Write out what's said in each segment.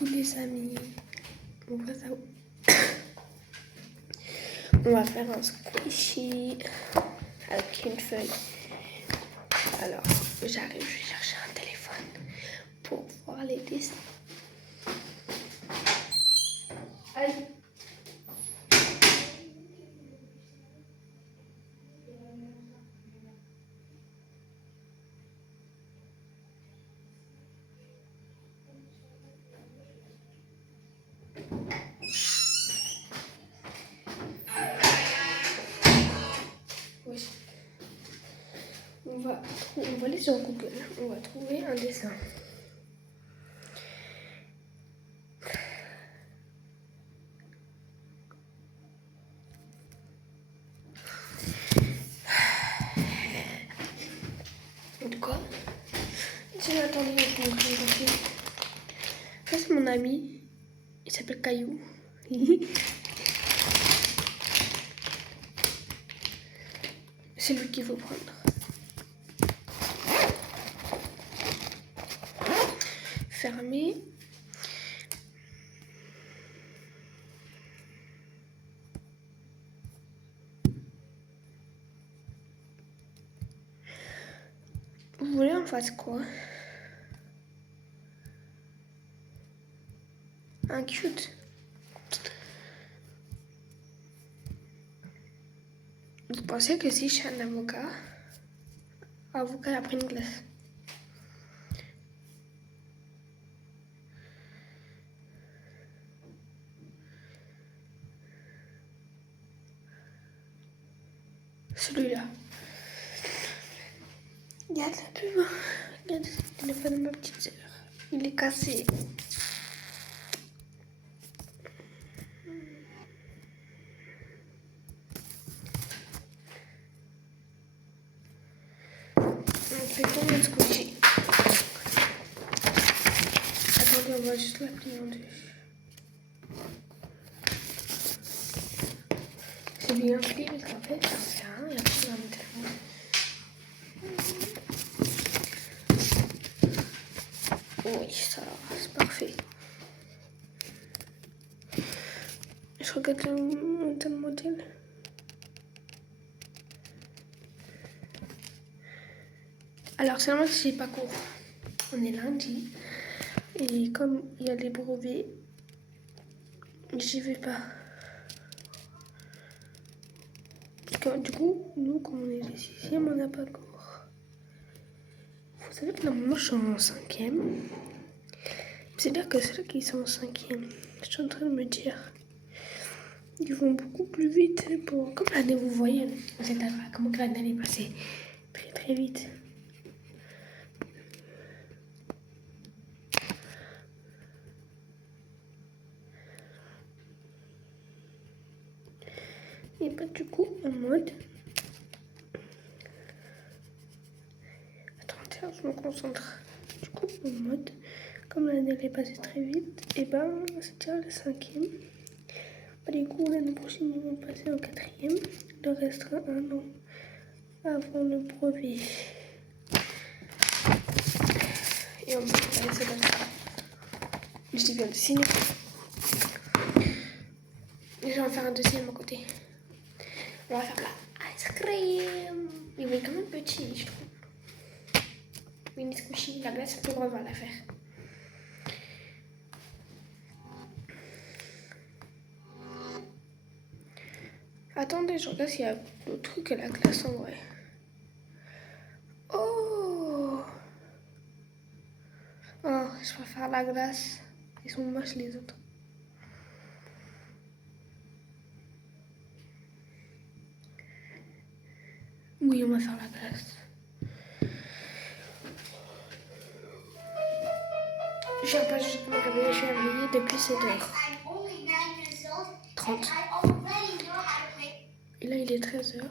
coup les amis, on va faire un squishy avec une feuille. Alors j'arrive, je vais chercher un téléphone pour voir les dessins. Aïe. Oui. On va aller sur Google, on va trouver un dessin. De quoi? Si j'attendais mon grand. Ça c'est mon ami, il s'appelle Caillou. C'est lui qu'il faut prendre. Fermé. Vous voulez en fasse quoi? Un cute. Vous pensez que si je suis un avocat après une glace? Celui-là. Regarde la pub. Regarde le téléphone de ma petite sœur. Il est cassé. On fait tomber le squishy. Attendez, on va juste la plier en deux. C'est bien plié parce qu'en fait, c'est rien, il y a plus dans le téléphone. Oui, ça va, c'est parfait. Je regarde le modèle. Alors, c'est normal que j'ai pas cours. On est lundi. Et comme il y a les brevets, j'y vais pas. Du coup, nous, comme on est les 6e, on n'a pas cours. Vous savez que normalement, je suis en 5e. C'est-à-dire que ceux qui sont en 5e, je suis en train de me dire, ils vont beaucoup plus vite. Comme l'année, vous voyez, vous êtes d'accord, comment l'année est passée très très vite. Et bah du coup, en mode... Attends, je me concentre. Du coup, en mode, comme l'année est passée très vite, et ben c'est déjà le 5e. Du coup, l'année prochaine, ils vont passer en 4e. Il leur restera un an avant le brevet. Et on va faire ça comme ça. Je dis bien le signe. Et je vais en faire un deuxième à côté. On va faire la ice cream. Il est quand même petit, je trouve. Mini squishy, la glace, c'est plus grave à la faire. Attendez, je regarde s'il y a d'autres trucs à la glace en vrai. Oh! Oh, je préfère la glace. Ils sont moches les autres. Oui, on va faire la glace. Je viens pas juste de me réveiller, je suis réveillée depuis 7h30. Et là, il est 13h.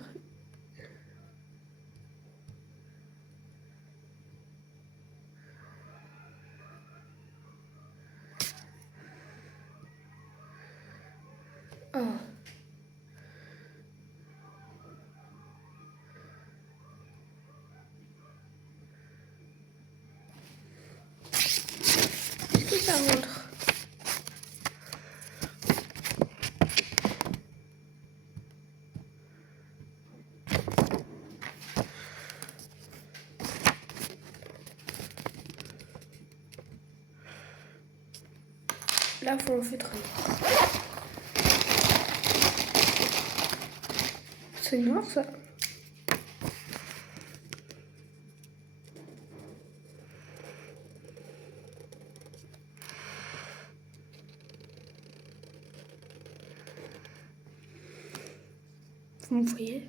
Oh. Est-ce que ça rentre? Là, faut en feutre noir. C'est noir, ça. Vous me voyez?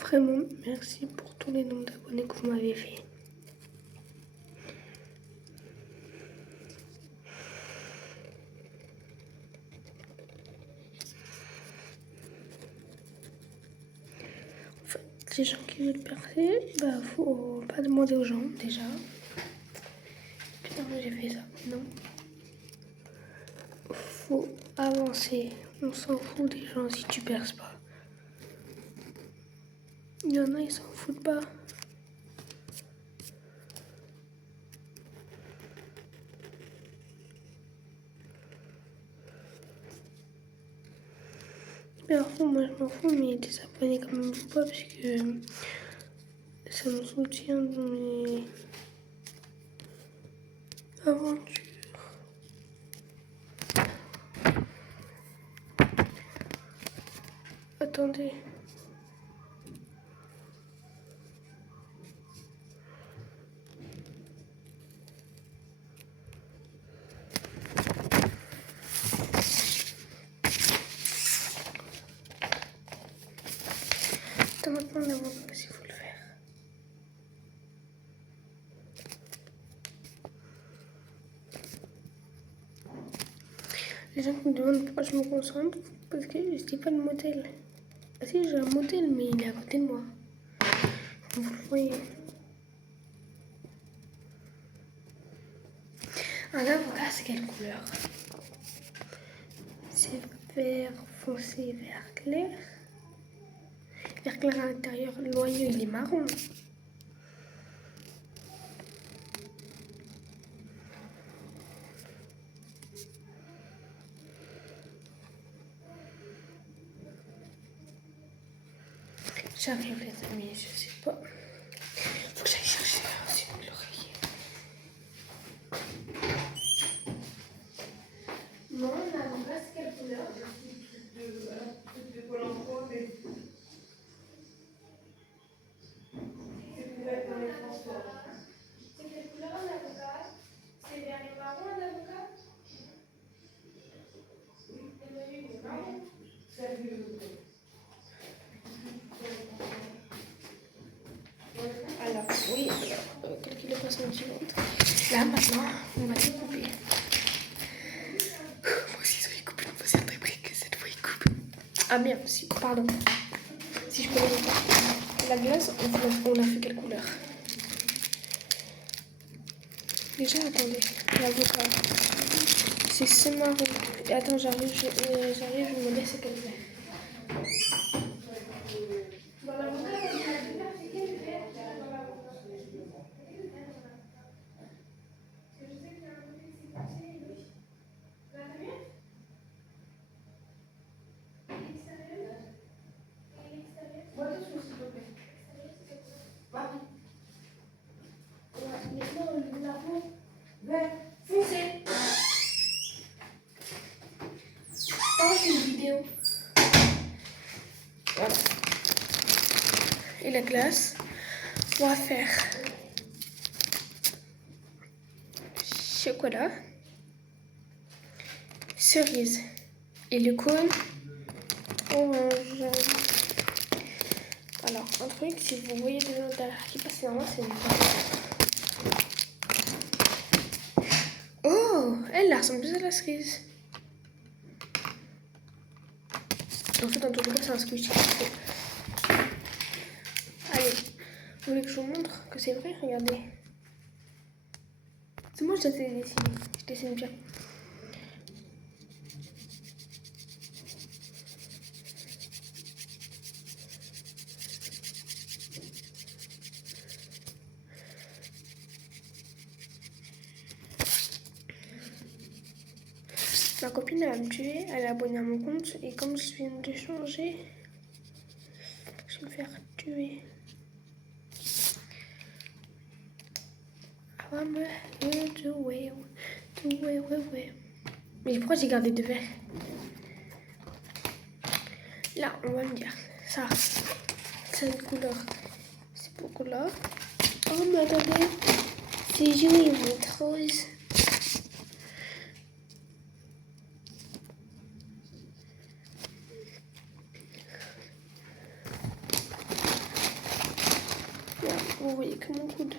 Vraiment, merci pour tous les noms d'abonnés que vous m'avez fait. En fait, les gens qui veulent percer, bah faut pas demander aux gens déjà. Putain, j'ai fait ça. Non. Faut avancer. On s'en fout des gens si tu perces pas. Il y en a, ils s'en foutent pas. Mais alors, moi je m'en fous, mais des abonnés quand même pas parce que ça me soutient dans mes aventures. Attendez. Attends, maintenant, on va pas s'il faut le faire. Les gens qui me demandent pourquoi je me concentre, parce que je dis pas le modèle. Ah si, j'ai un modèle, mais il est à côté de moi. Vous le voyez. Un avocat, c'est quelle couleur? C'est vert foncé, vert clair. Vert clair à l'intérieur, le noyau il est marron. J'arrive les amis, je sais pas. Faut que j'aille chercher l'oreiller. Non, l'avocat, c'est quelle couleur? C'est quelle couleur un avocat? C'est vert et marron un avocat? Le noyau il est marron. Alors, oui, calculez pas son suivante. Là, maintenant, on va découper. Moi aussi, il coupe une fois très brique, cette fois, il coupe. Ah merde, si, pardon. Si je connais pas. La glace, on a fait quelle couleur? Déjà, attendez, l'avocat. C'est marron. Et attends, j'arrive, je me laisse quel vert. Dans l'avocat, c'est quel vert dans l'avocat? Parce que je sais qu'il y a un côté qui s'est poussé et l'autre. Là, t'as bien? L'extérieur? Et l'extérieur? Moi, tout ce que s'il te plaît. L'extérieur, c'est quelle couleur? Marron. Ouais, maintenant, la peau. Vert. Foncé. Oh, c'est une vidéo. Voilà. Et la glace, on va faire chocolat, cerise et le cône orange. Alors, un truc, si vous voyez des gens derrière qui passent en moi, c'est une barre. Oh, elle ressemble plus à la cerise. En fait, en tout cas, c'est un squishy. Allez, vous voulez que je vous montre que c'est vrai? Regardez. C'est moi, je dessine. Je dessine bien. Ma copine elle va me tuer, elle est abonnée à mon compte et comme je viens de changer, je vais me faire tuer. Elle va me tuer. Mais pourquoi j'ai gardé deux verres? Là, on va me dire ça. C'est une couleur. C'est beaucoup là. Oh, mais attendez. C'est joli, ils vont être roses. Là, vous voyez que mon coude.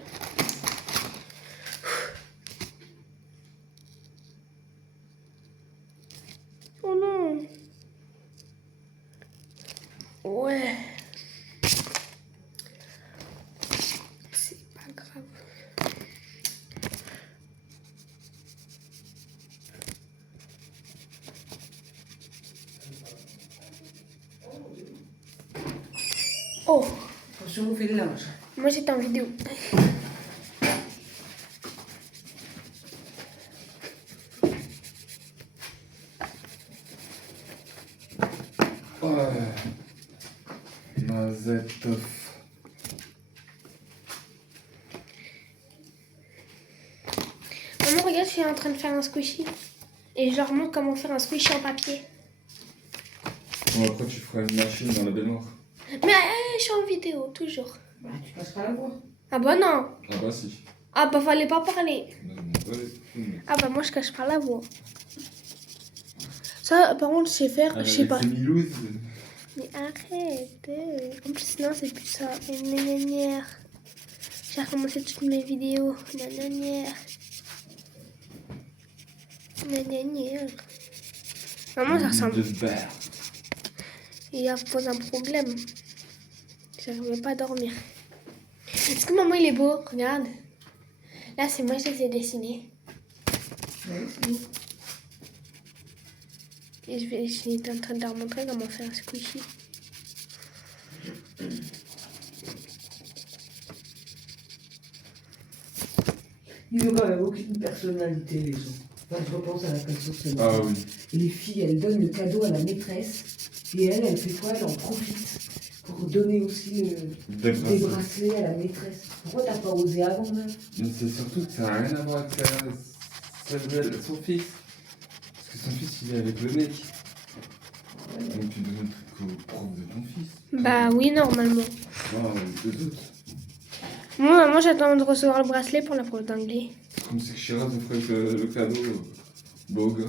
Oh non. Ouais. C'est pas grave. Oh. Attention, vous faites le linge. Moi j'étais en vidéo. Mazetoff. Maman, regarde, je suis en train de faire un squishy. Et je leur montre comment faire un squishy en papier. Bon, après, tu feras une machine dans la baignoire. Mais je suis en vidéo, toujours. Bah, tu passeras la voix. Ah bah non. Ah bah si. Ah bah fallait pas parler. Mais bon, ouais. Ah bah moi je cache pas la voix. Ça par contre je sais faire, je sais pas. Avec ses Milouz. Mais arrête. En plus non c'est plus ça. Nananière. J'ai recommencé toutes mes vidéos. Nananière. Nananière. Maman ça ressemble. De beurre. Il a posé un problème. J'arrivais pas à dormir. Est-ce que maman il est beau? Regarde. Là c'est moi qui les ai dessinés. Oui, c'est bon. Et j'étais en train de leur montrer comment faire un squishy. Ils ont quand même aucune personnalité, les gens. Enfin, je repense à la classe sociale. Ah oui. Les filles, elles donnent le cadeau à la maîtresse. Et elle fait quoi? Elle en profite pour donner aussi des bracelets à la maîtresse. Pourquoi t'as pas osé avant, là? Mais c'est surtout que ça n'a rien à voir avec son fils. Parce que son fils, il est avec le mec. Donc tu donnes un truc au prof de ton fils. Bah oui, normalement. Non, les deux autres. Moi j'attends de recevoir le bracelet pour la prof d'anglais. Comme c'est que Shiraz ferait le cadeau beau gars.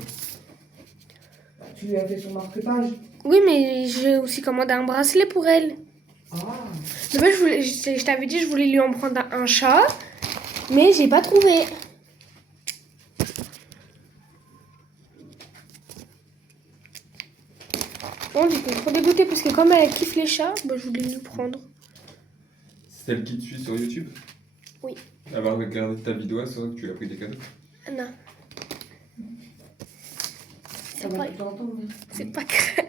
Tu lui as fait son marque-page. Oui, mais j'ai aussi commandé un bracelet pour elle. Ah, De base, je t'avais dit je voulais lui en prendre un chat, mais j'ai pas trouvé. Bon, j'étais trop dégoûtée parce que comme elle kiffe les chats, bah, je voulais lui prendre. C'est elle qui te suit sur YouTube? Oui. Elle va regarder ta vidéo, elle saura que tu lui as pris des cadeaux. Non. ça va tout entendre. C'est pas grave.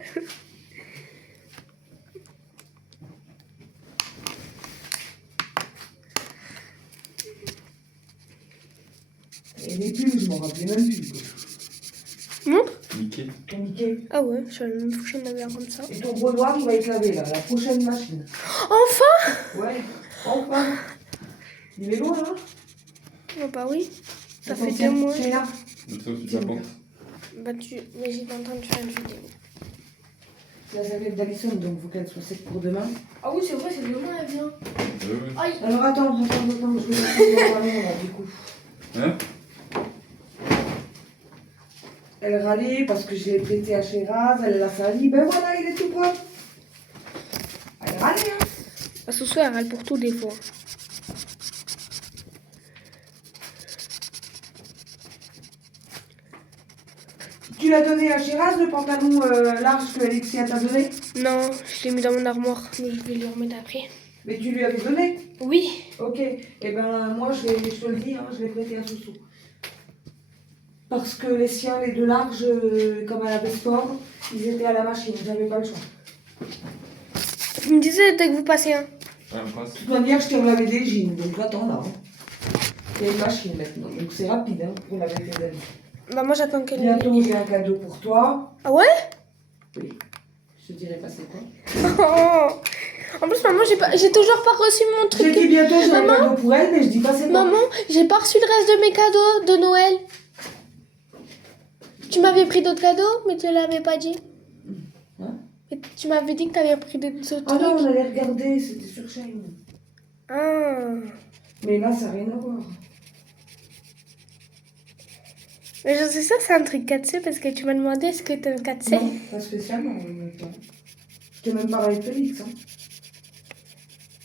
Et les pulls, je m'en rappelais même plus. Montre. Mickey. Ton Mickey. Ah ouais, je savais même pas que j'en avais un comme ça. Et ton gros noir, il va être lavé, là, la prochaine machine. Enfin. Ouais, enfin. Il est lourd, là? Oh bah oui. Ça fait Tiens, 2 mois. tiens, là. De toi, tu t'apportes. Bah mais j'étais en train de faire une vidéo. La serviette d'Alison, donc faut qu'elle soit sec pour demain. Ah oui, c'est vrai, c'est demain elle vient. Ouais. Aïe. Alors attends, je vais la faire là, du coup. Hein? Elle râlait parce que je l'ai prêté à Shiraz, elle l'a sali. Ben voilà, il est tout propre. Elle râlait, hein. Parce que ce soir, elle râle pour tout des fois. Tu l'as donné à Shiraz, le pantalon large que Alexia t'a donné? Non, je l'ai mis dans mon armoire, mais je vais le remettre après. Mais tu lui avais donné? Oui. Ok. Et ben moi, je te le dis, hein, je l'ai prêté à Soussou. Parce que les siens, les deux larges, comme elle avait sport, ils étaient à la machine, j'avais pas le choix. Vous me disiez dès que vous passez un. Ah, passe. De toute manière, je t'ai lavé des jeans, donc j'attends là. Hein. Il y a une machine maintenant, donc c'est rapide hein, pour laver tes habits. Bah moi j'attends qu'elle... Bientôt, j'ai un cadeau pour toi. Ah ouais? Oui. Je te dirai pas c'est quoi. En plus maman j'ai toujours pas reçu mon J'ai truc. dit bientôt, j'ai un Maman cadeau pour elle, mais je dis pas c'est quoi. Maman, j'ai pas reçu le reste de mes cadeaux de Noël. Tu m'avais pris d'autres cadeaux, mais tu l'avais pas dit. Hein? Et tu m'avais dit que t'avais pris d'autres Ah non, on trucs. allait regarder, c'était sur Shine. Ah. Mais là, ça n'a rien à voir. Mais je sais ça, c'est un truc 4C parce que tu m'as demandé est-ce que t'aimes 4C. Non, pas spécialement. Je t'ai même parlé de Félix. Hein.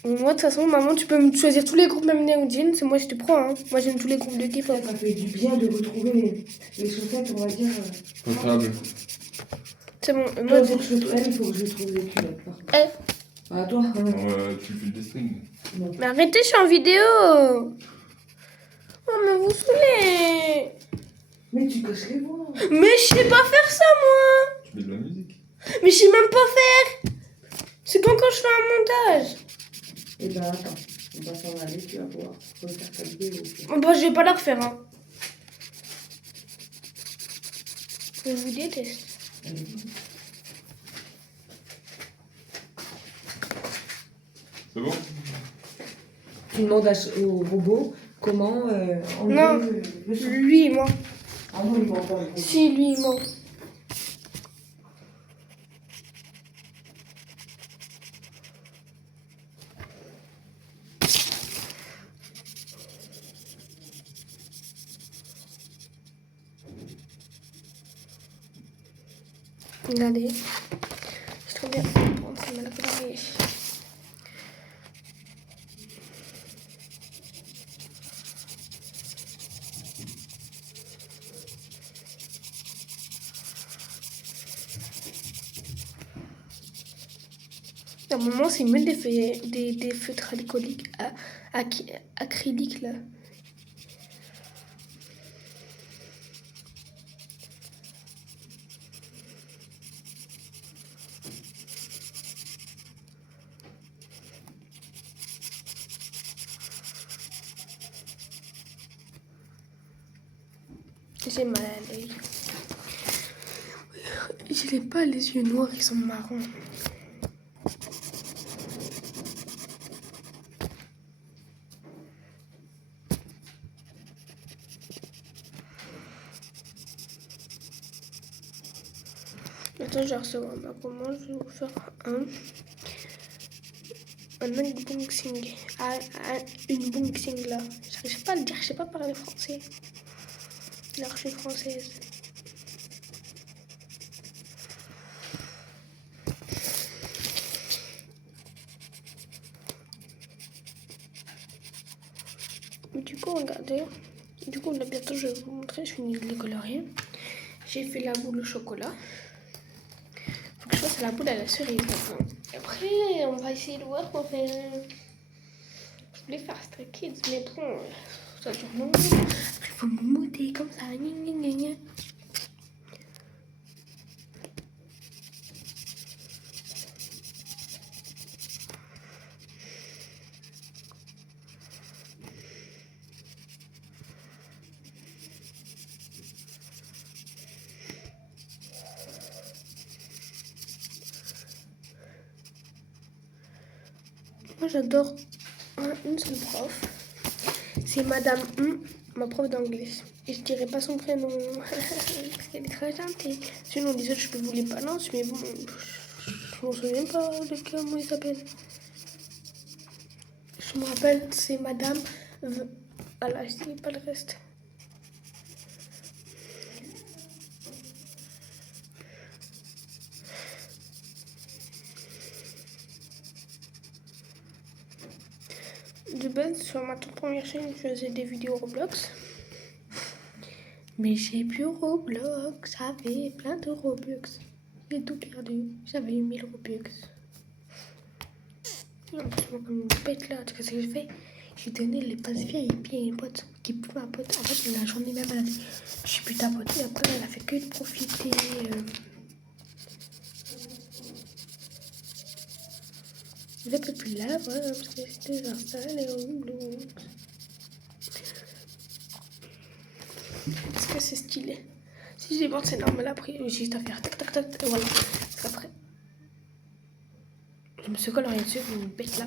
Moi, de toute façon, maman, tu peux me choisir tous les groupes, même Neo Jeans. C'est moi, je te prends. Hein. Moi, j'aime tous les groupes de K-pop. Ça fait du bien de retrouver les chaussettes, on va dire. Potable. C'est bon. Moi, Moi, il faut que je trouve des culottes. Par contre. Eh, Ah, toi Tu fais des strings. Non. mais arrêtez, je suis en vidéo. Oh, mais vous saoulez. Mais tu caches les voix. Mais je sais pas faire ça, moi. Je mets de la musique. Mais je sais même pas faire. C'est quand je fais un montage. Eh ben, attends. On va s'en aller, tu vas pouvoir refaire ta vidéo. Oh, bah, je vais pas la refaire. Hein. Je vous déteste. Allez. C'est bon? Tu demandes au robot comment enlever Non. le son. Lui et moi. Ah non, il m'en parle. Si, lui et moi. Regardez. Je trouve bien. Bon, c'est mal coloré. À un moment, c'est mieux des feutres alcooliques, acryliques là. J'ai mal à l'œil. Je n'ai pas les yeux noirs, ils sont marrons. Attends, je vais recevoir ma commande. Je vais vous faire un unboxing. Une unboxing là. J'arrive pas à le dire, je sais pas parler français. Alors je suis française. Du coup, regardez. Du coup, là, bientôt, je vais vous montrer. Je finis de les colorier. J'ai fait la boule au chocolat. Faut que je fasse la boule à la cerise maintenant. Après, on va essayer de voir qu'on fait. Je voulais faire Stray Kids, mais bon, ça dure longtemps. Après, il faut me mouder comme ça. Gna, gna, gna, gna. Moi j'adore une seule prof. C'est Madame ma prof d'anglais. Et je dirais pas son prénom parce qu'elle est très gentille. Sinon les autres je peux vous les balancer, mais bon, je m'en souviens pas de comment il s'appelle. Je me rappelle, c'est Madame. Voilà, je dis pas le reste. De base, sur ma toute première chaîne, je faisais des vidéos Roblox. Mais j'ai plus Roblox. J'avais plein de Robux. J'ai tout perdu. J'avais 1000 Robux. En plus, moi, comme une bête là, tu vois ce que j'ai fait? J'ai donné les passes VIP à une pote qui est plus ma pote. En fait, la journée même, elle a dit je suis plus ta pote. Et après, elle a fait que de profiter. Je ne peux plus la voir parce que c'était installé au Roblox. Est-ce que c'est stylé. Si je déborde, c'est normal. Après, j'ai juste à faire tac tac tac. Et voilà. Après, je me suis colorié dessus, une bête là.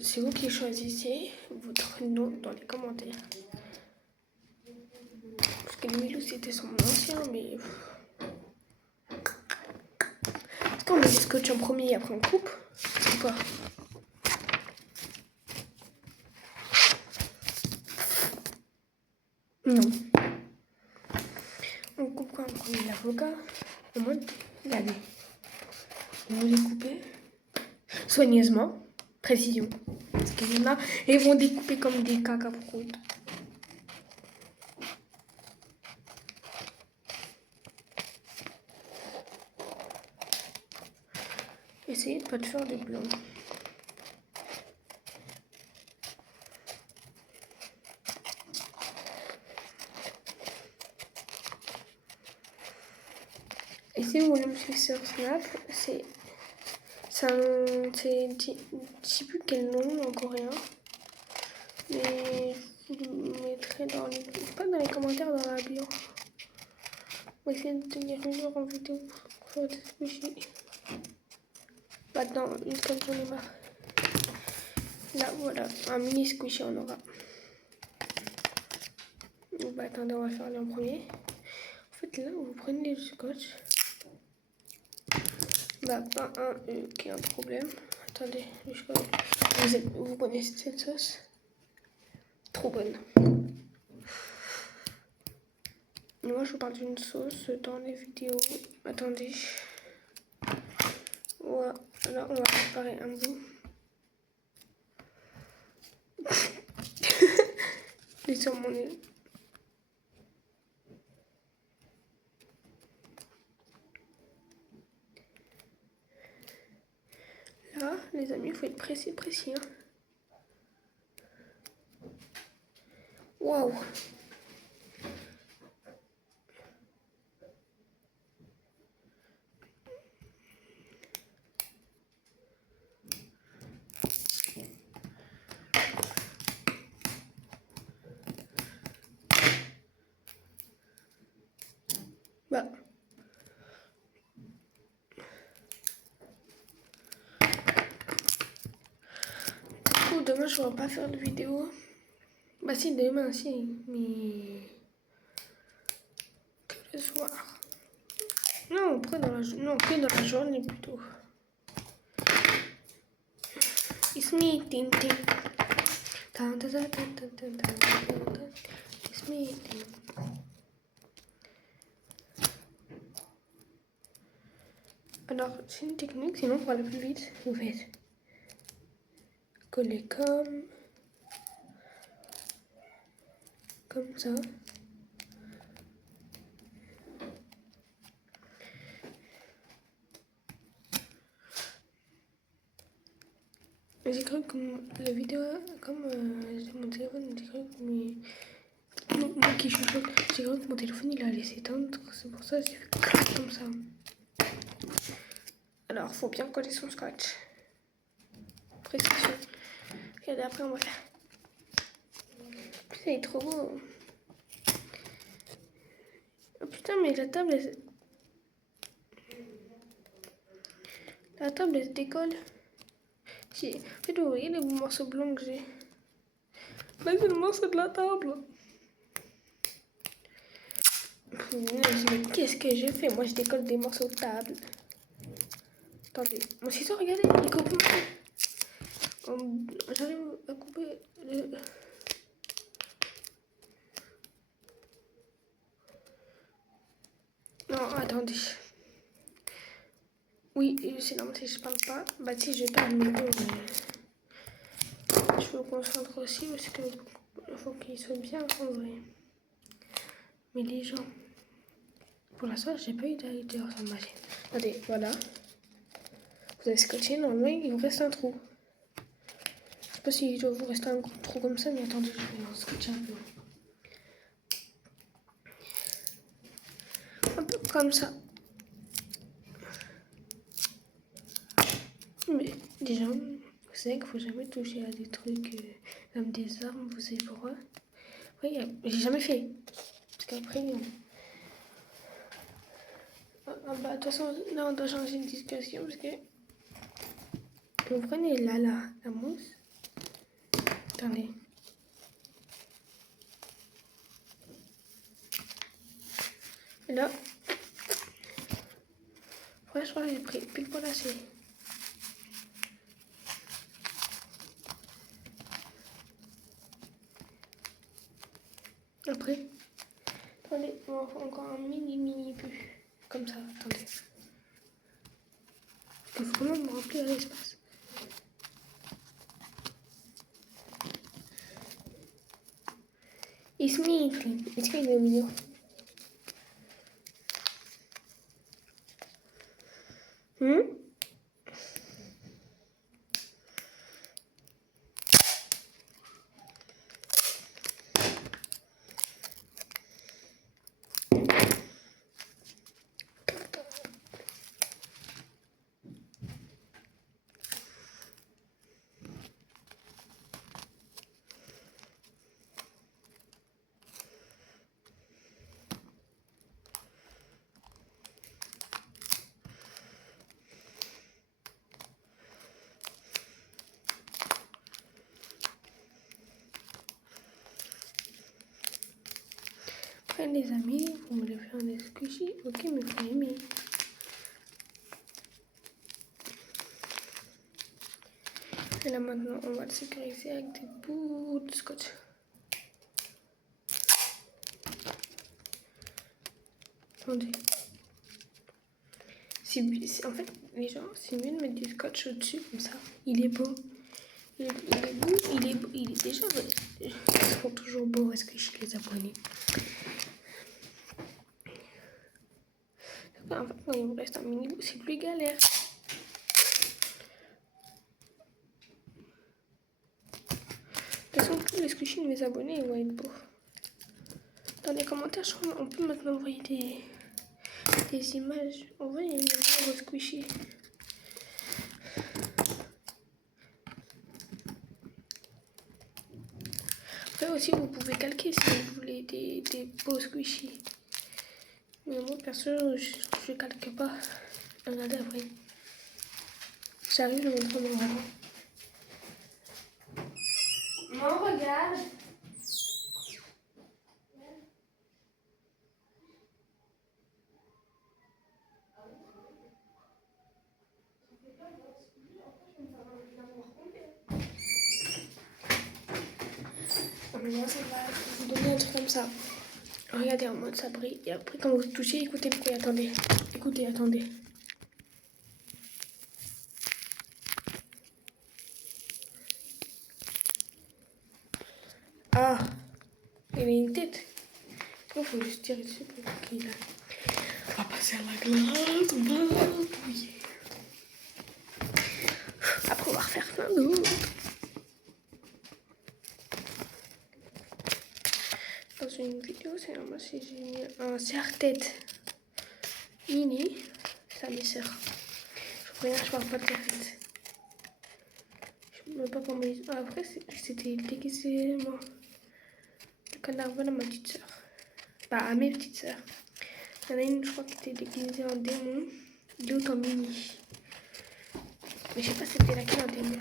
C'est vous qui choisissez votre nom dans les commentaires. Parce que Milou c'était son ancien, mais... Est-ce qu'on met le scotch en premier et après on coupe ou pas? Non. On coupe quoi en premier? L'avocat en mode laver. On va les couper soigneusement. Précision. Parce qu'il y en a, et ils vont découper comme des cacaproutes. Essayez de pas te faire des blancs. Et si vous voulez me suivre sur Snap, c'est je sais plus quel nom en coréen, mais je vous le mettrai dans les, pas dans les commentaires, dans la bio. On va essayer de tenir une heure en vidéo pour faire des squishies. Maintenant, comme j'en ai marre. Là, voilà, un mini squishy on aura. Bah, attendez, on va faire le premier. En fait, là, vous prenez le scotch. Bah, pas un qui a un problème. Attendez, vous connaissez cette sauce? Trop bonne. Moi, je vous parle d'une sauce dans les vidéos. Attendez. Voilà, là, on va préparer un bout. Et sur mon nez. Là, les amis, il faut être précis. Hein. Waouh! Bah. Du coup, demain, je ne vais pas faire de vidéo. Bah si, demain, si, mais... que le soir. Non, après dans la journée. Non, que dans la journée plutôt. It's me, Tintin. It's me, Tintin. Alors, c'est une technique, sinon pour aller plus vite, vous faites coller comme ça. J'ai cru que la vidéo, comme mon téléphone, j'ai cru que moi qui chuchote, j'ai cru que mon téléphone il allait s'éteindre, c'est pour ça que j'ai fait crac comme ça. Alors, faut bien coller son scotch. Précision. Et après, on va faire. Putain, il est trop beau. Oh putain, mais la table, elle se décolle. Si. En fait, vous voyez les morceaux blancs que j'ai. Là, c'est le morceau de la table. Mais qu'est-ce que j'ai fait? Moi, je décolle des morceaux de table. Attendez, mon ciseau, regardez, il coupe. J'arrive à couper le... Non, attendez. Oui, c'est normal si je parle pas. Bah si, je parle, mais bon, je me concentre aussi parce que faut qu'il soit bien en vrai. Mais les gens, pour l'instant, j'ai pas eu d'erreur sur ma machine. Attendez, voilà. Vous avez scotché, normalement, il vous reste un trou. Je sais pas si il doit vous rester un trou comme ça, mais attendez, je vais en scotcher un peu. Comme ça. Mais déjà, vous savez qu'il faut jamais toucher à des trucs comme des armes, vous savez pourquoi? Oui, j'ai jamais fait. Parce qu'après, de toute façon, là, on doit changer de discussion parce que vous prenez la mousse. Attendez. Et là, ouais, je crois que j'ai pris pile poil assez. Après, attendez, on va faire encore un mini peu. Comme ça, attendez. Il faut vraiment me remplir l'espace. Ismi, est-ce qu'il est mignon? Après les amis, vous voulez faire des squishies? Ok, mais faut aimer. Et là maintenant, on va le sécuriser avec des bouts de scotch. Attendez. En fait, les gens, c'est mieux de mettre du scotch au-dessus, comme ça. Il est beau. Il est beau, il est déjà beau. Ils sont toujours beaux, est-ce que je les abonnés. En fait, quand il me reste un mini bout, c'est plus galère. De toute façon, tous les squishies de mes abonnés vont être beaux. Dans les commentaires, je crois qu'on peut maintenant envoyer des images. Envoyez une image aux squishies. Après aussi, vous pouvez calquer si vous voulez des beaux squishies. Mais moi, perso, je calque pas. Regardez après. J'arrive, je montre mon maman. Maman, regarde. Moi, ça va vous donner un truc comme ça. Regardez en mode ça brille. Et après, quand vous touchez, écoutez le bruit. Attendez. Écoutez, attendez. Ah, il a une tête. Il faut juste tirer dessus pour qu'il a. On va passer à la glace. On va bouillir. Après, on va refaire plein d'autres. Dans une vidéo, c'est normal si j'ai mis un serre-tête mini, ça me sert. Je parle pas de serre-tête. Je ne sais pas comment ils... Après, c'était déguisé, moi. Le canard vole à ma petite soeur. Bah, à mes petites soeurs. Il y en a une, je crois, qui était déguisée en démon. L'autre en mini. Mais je sais pas si c'était laquelle en démon.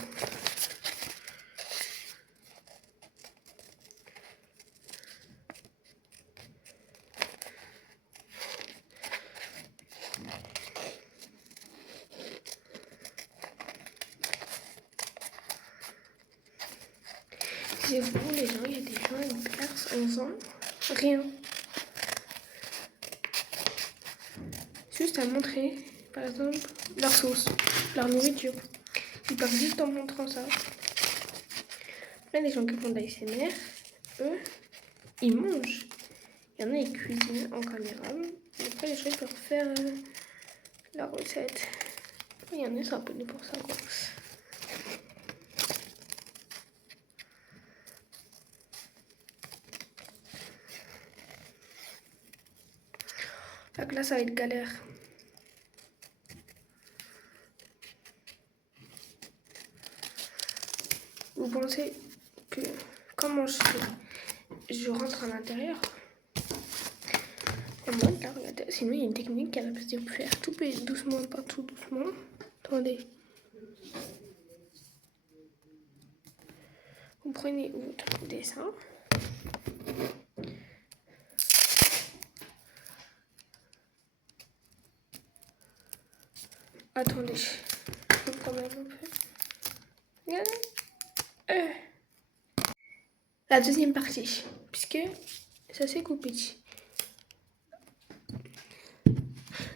C'est vous, les gens, il y a des gens, ils percent en faisant rien. Juste à montrer, par exemple, leur sauce, leur nourriture. Ils parlent juste en montrant ça. Là, les gens qui font de l'ASMR, eux, ils mangent. Il y en a, ils cuisinent en caméra. Et après, les gens ils peuvent faire la recette. Il y en a, c'est un peu pour ça, quoi. Donc là, ça va être galère. Vous pensez que comment je rentre à l'intérieur? Et moi, là, regardez, sinon il y a une technique qui a la possibilité de faire tout doucement, pas tout doucement. Attendez. Vous prenez votre dessin. Attendez, je prends même un peu. Regardez. La deuxième partie, puisque ça s'est coupé.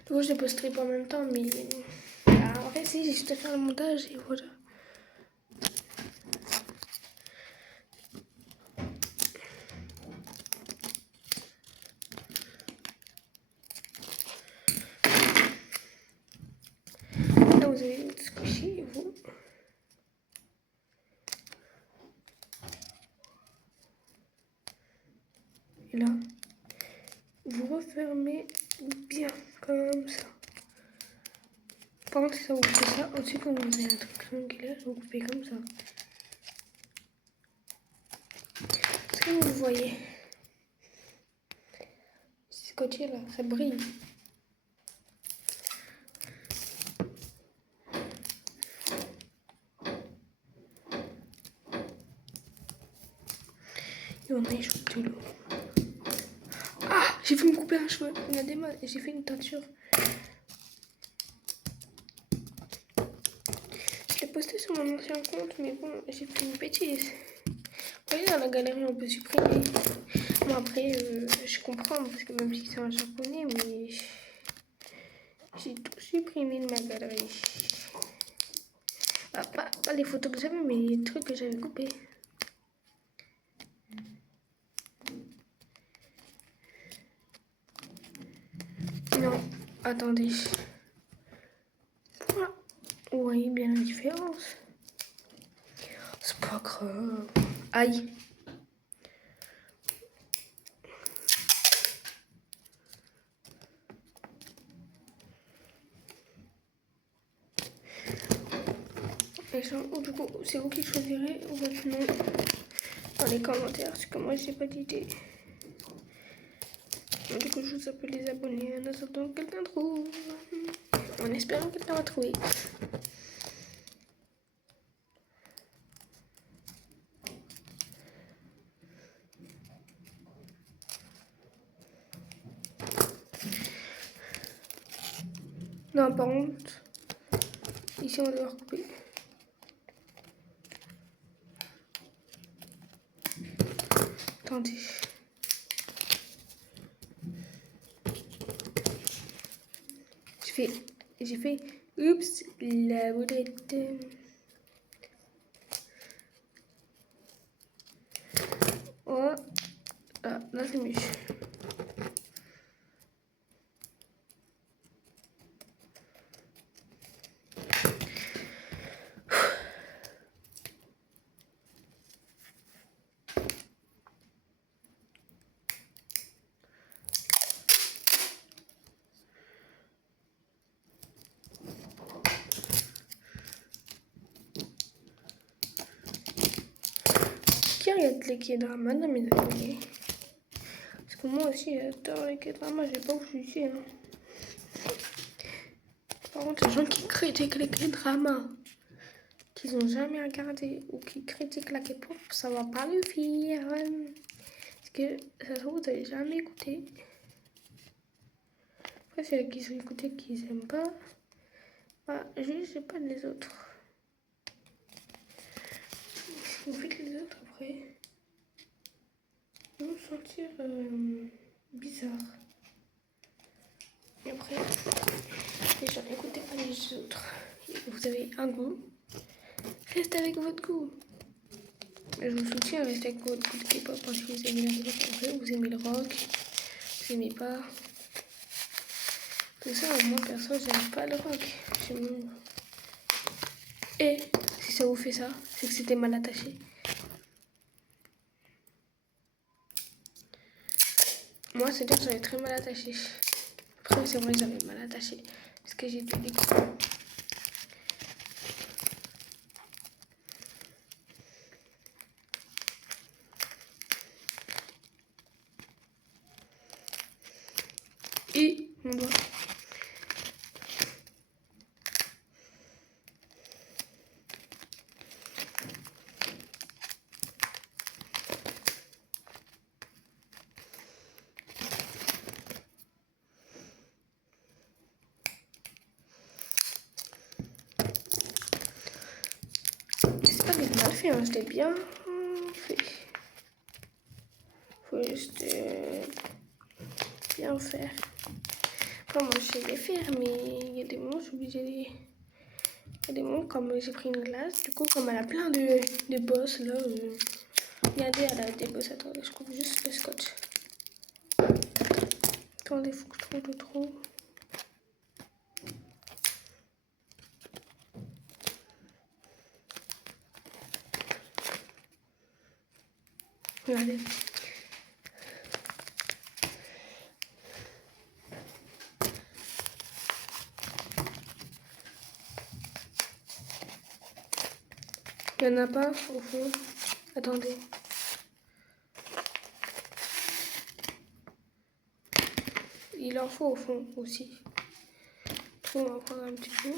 Donc je posterai pas en même temps, mais en fait, si j'ai juste à faire le montage et voilà. Là, vous avez votre squishy et vous. Et là, vous refermez bien comme ça. Par contre, si ça vous fait ça, ensuite quand vous avez un truc triangulaire, vous coupez comme ça. Est-ce que vous voyez? Ce côté là, ça brille. Et on a les cheveux de l'eau. Ah, j'ai fait me couper un cheveu. Regardez moi, j'ai fait une teinture. Je l'ai posté sur mon ancien compte, mais bon, j'ai fait une bêtise. Vous voyez, dans la galerie, on peut supprimer. Bon, après, je comprends, parce que même si c'est en japonais, mais j'ai tout supprimé de ma galerie. Ah, pas les photos que j'avais, mais les trucs que j'avais coupés. Non, attendez. Vous voyez bien la différence. C'est pas grave. Aïe. Et du coup, c'est vous qui choisirez votre nom dans les commentaires, parce que moi j'ai pas d'idée. Du coup, je vous appelle les abonnés en attendant que quelqu'un trouve. En espérant que quelqu'un va trouver. Non, par contre, ici on va devoir couper. Attendez. J'ai fait, oups, la boulette. Oh, ah, là c'est mieux. Qui regarde les K-dramas dans mes abonnés? Parce que moi aussi j'adore les K-dramas, je sais pas où je suis ici. Hein. Par contre, les gens qui critiquent les K-dramas, qu'ils n'ont jamais regardé ou qui critiquent la K-pop, ça va pas le faire. Parce que ça se trouve, vous n'avez jamais écouté. Après, c'est qui sont écoutés qui n'aiment pas. Bah, je sais pas les autres. Vous faites les autres après. Ils vont se sentir bizarre. Et après, les gens n'écoutez pas les autres. Vous avez un goût. Restez avec votre goût. Je vous soutiens, restez avec votre goût de K-pop parce que vous aimez la K-pop. Après, vous aimez le rock. Vous aimez pas. Tout ça, moi perso, j'aime pas le rock. Et si ça vous fait ça, c'est que c'était mal attaché. Moi, c'est-à-dire que j'avais très mal attaché. Après, c'est vrai, j'avais mal attaché. Parce que j'ai tout dit. Et mon doigt. C'est pas que mal fait, hein, je l'ai bien fait. Faut juste bien faire. Enfin, moi, je sais les faire, mais il y a des moments, je suis obligée de... Il y a des moments, comme j'ai pris une glace, du coup, comme elle a plein de bosses, là, regardez, elle a des bosses. Attendez, je coupe juste le scotch. Attendez, faut que je trouve le trou. Regardez. Il n'y en a pas au fond. Attendez. Il en faut au fond aussi. On va prendre un petit peu.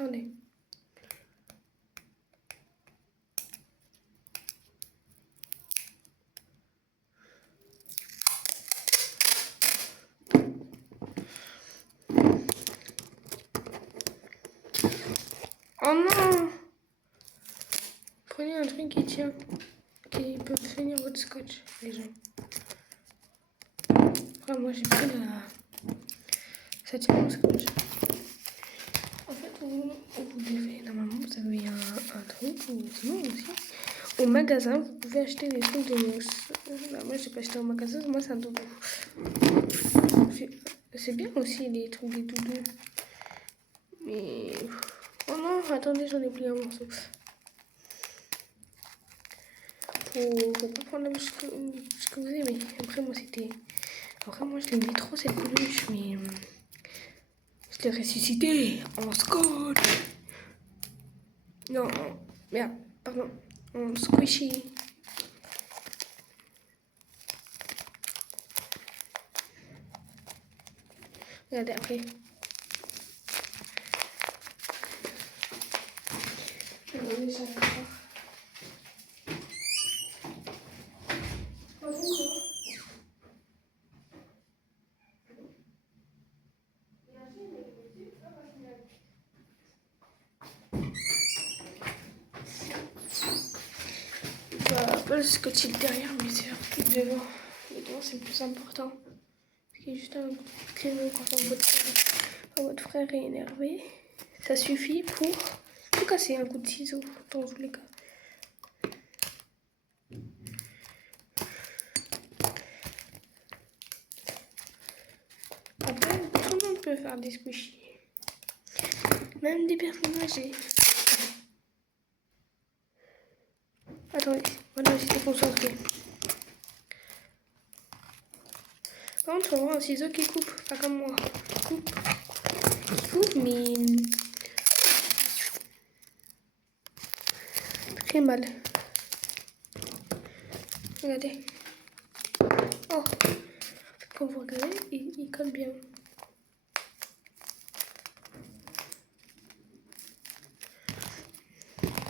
Attendez. Oh non! Prenez un truc qui tient, qui peut tenir votre scotch, les gens. Après, moi j'ai pris la... Ça tient mon scotch. En fait, vous devez, normalement, vous avez un truc, ou sinon aussi, au magasin, vous pouvez acheter des trucs de mousse. Bah, moi, j'ai pas acheté au magasin, moi, c'est un doudou. C'est bien aussi, les trucs des doudous. Mais... Oh non, attendez, j'en ai oublié un morceau. Faut pas prendre la bouche que vous aimez. Après, moi, c'était... Après, moi, je l'aimais trop, cette peluche, mais... Je l'ai ressuscité en scotch. Non, merde, pardon. En squishy. Regardez après. Regardez ça. Pas le scotch derrière, mais c'est surtout devant. Le devant, c'est le plus important. Parce qu'il y a juste un crayon quand votre frère est énervé. Ça suffit pour tout casser, un coup de ciseau, dans tous les cas. Après, tout le monde peut faire des squishies. Même des personnes âgées. Attendez, voilà, j'étais concentrée. Par contre, on voit un ciseau qui coupe, pas comme moi. Qui coupe, mais très mal. Regardez. Oh, quand vous regardez, il colle bien.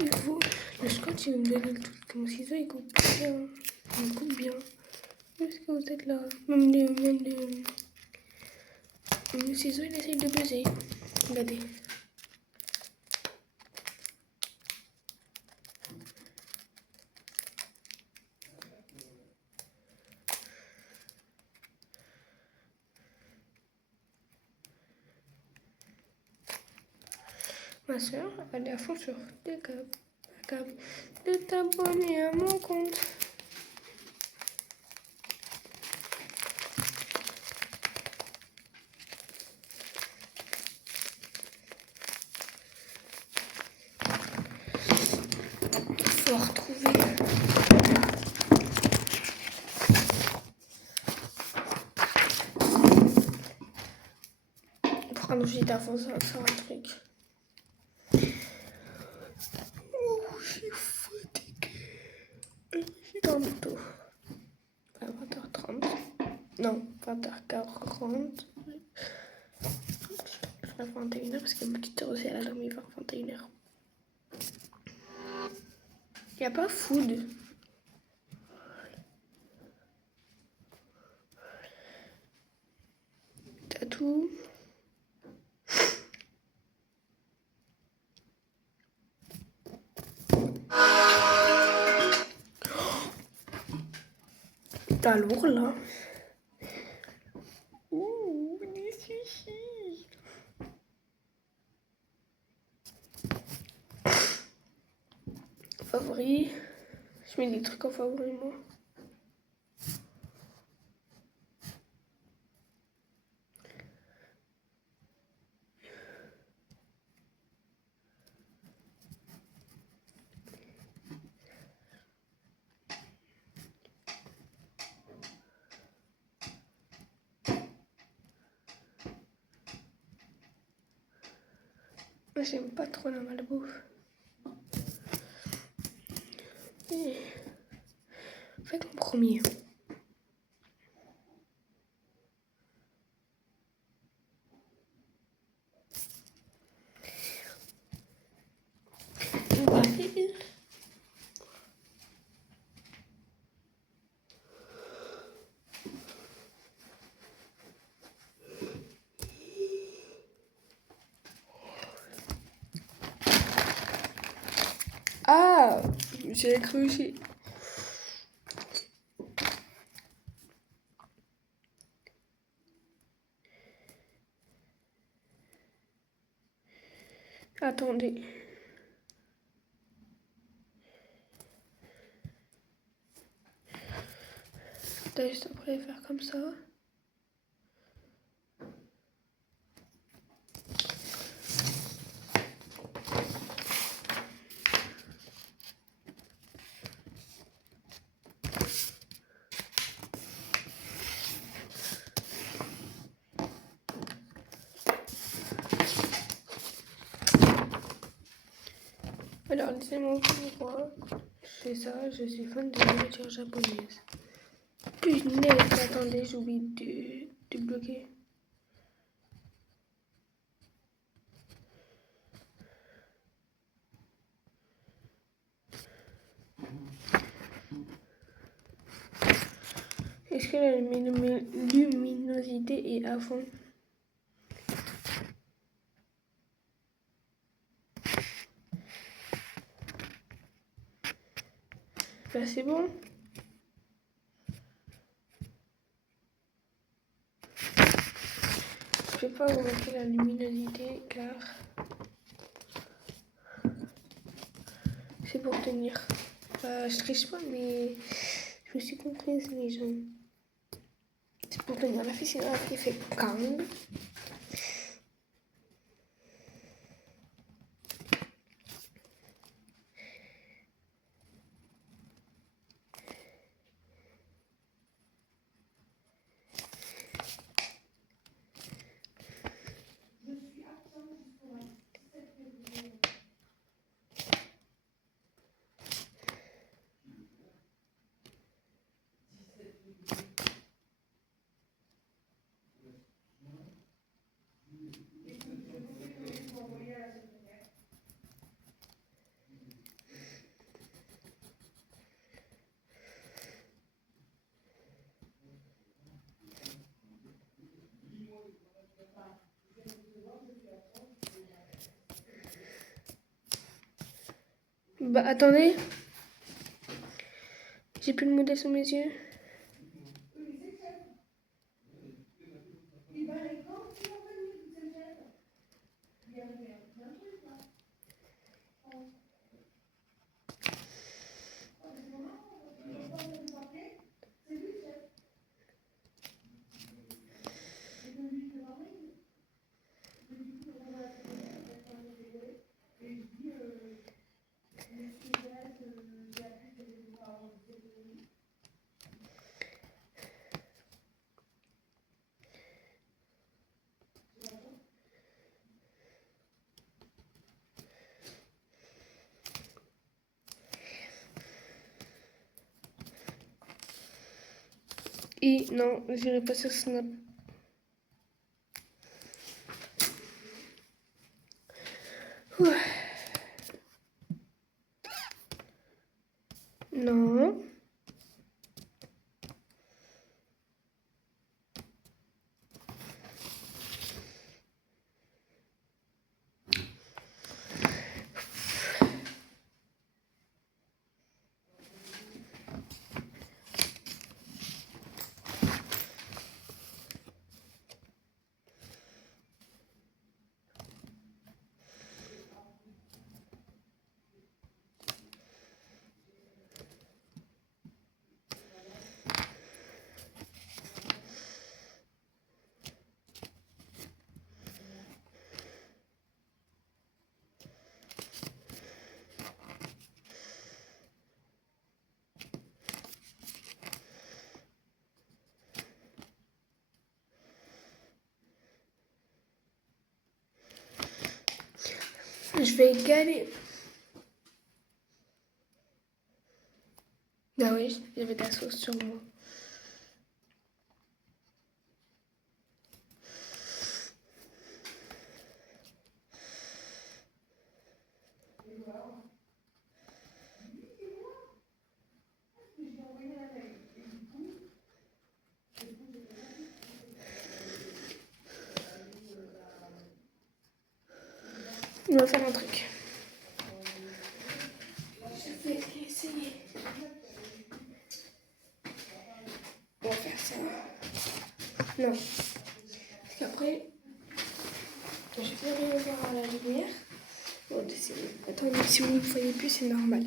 Il faut... Le scotch, il me donne le truc. Mon ciseau, il coupe bien. Il coupe bien. Est-ce que vous êtes là? Même le ciseau, il essaye de buzzer. Regardez. Ma soeur, elle est à fond sur de t'abonner à mon compte. davon so un truc. Oh, je suis fatiguée. J'ai dormi tôt. À 20h30. Non, 20h40. À 21h parce que ma petite sœur aussi elle a dormi vers 21h. Il n'y a pas food. T'as tout. T'as lourd là. Ouh, des sushis. Favori. Je mets des trucs en favori moi. Moi j'aime pas trop la malbouffe. Faites mon premier. Ah, j'ai cru aussi. Attendez. T'as juste après faire comme ça. Alors, laissez-moi pourquoi je fais ça. Je suis fan de nourriture japonaise. Punaise, attendez, j'ai oublié de bloquer. Est-ce que la luminosité est à fond? Là, c'est bon. Je vais pas vous mettre la luminosité car c'est pour tenir. Je triche pas, mais je me suis comprise les gens. C'est pour tenir la fille, sinon la fille fait calme. Bah attendez, j'ai plus le modèle sous mes yeux. Et non, j'irai pas sur Snap. Ouh. Non. Je vais égaler. Ah oui, il y avait de la sauce sur moi. On va faire un truc. Je vais essayer. On va faire ça. Non. Parce qu'après, je vais aller voir la lumière. Bon, attendez, si vous ne voyez plus, c'est normal.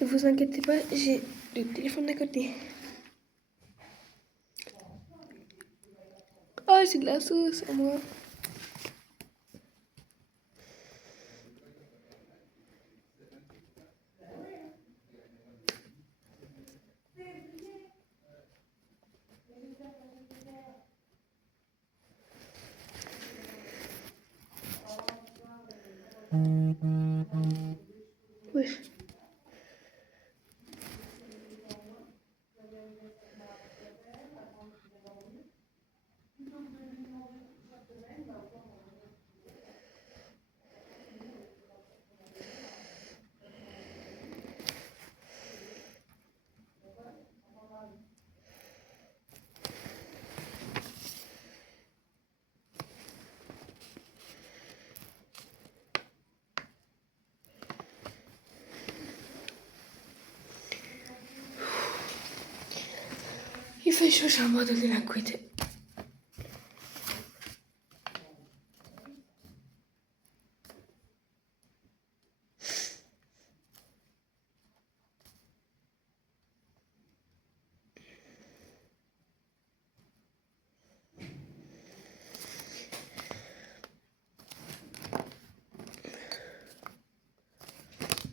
Ne vous inquiétez pas, j'ai le téléphone à côté. Oh, c'est de la sauce à moi. Oui. Il fait chaud, j'ai abandonné la couette.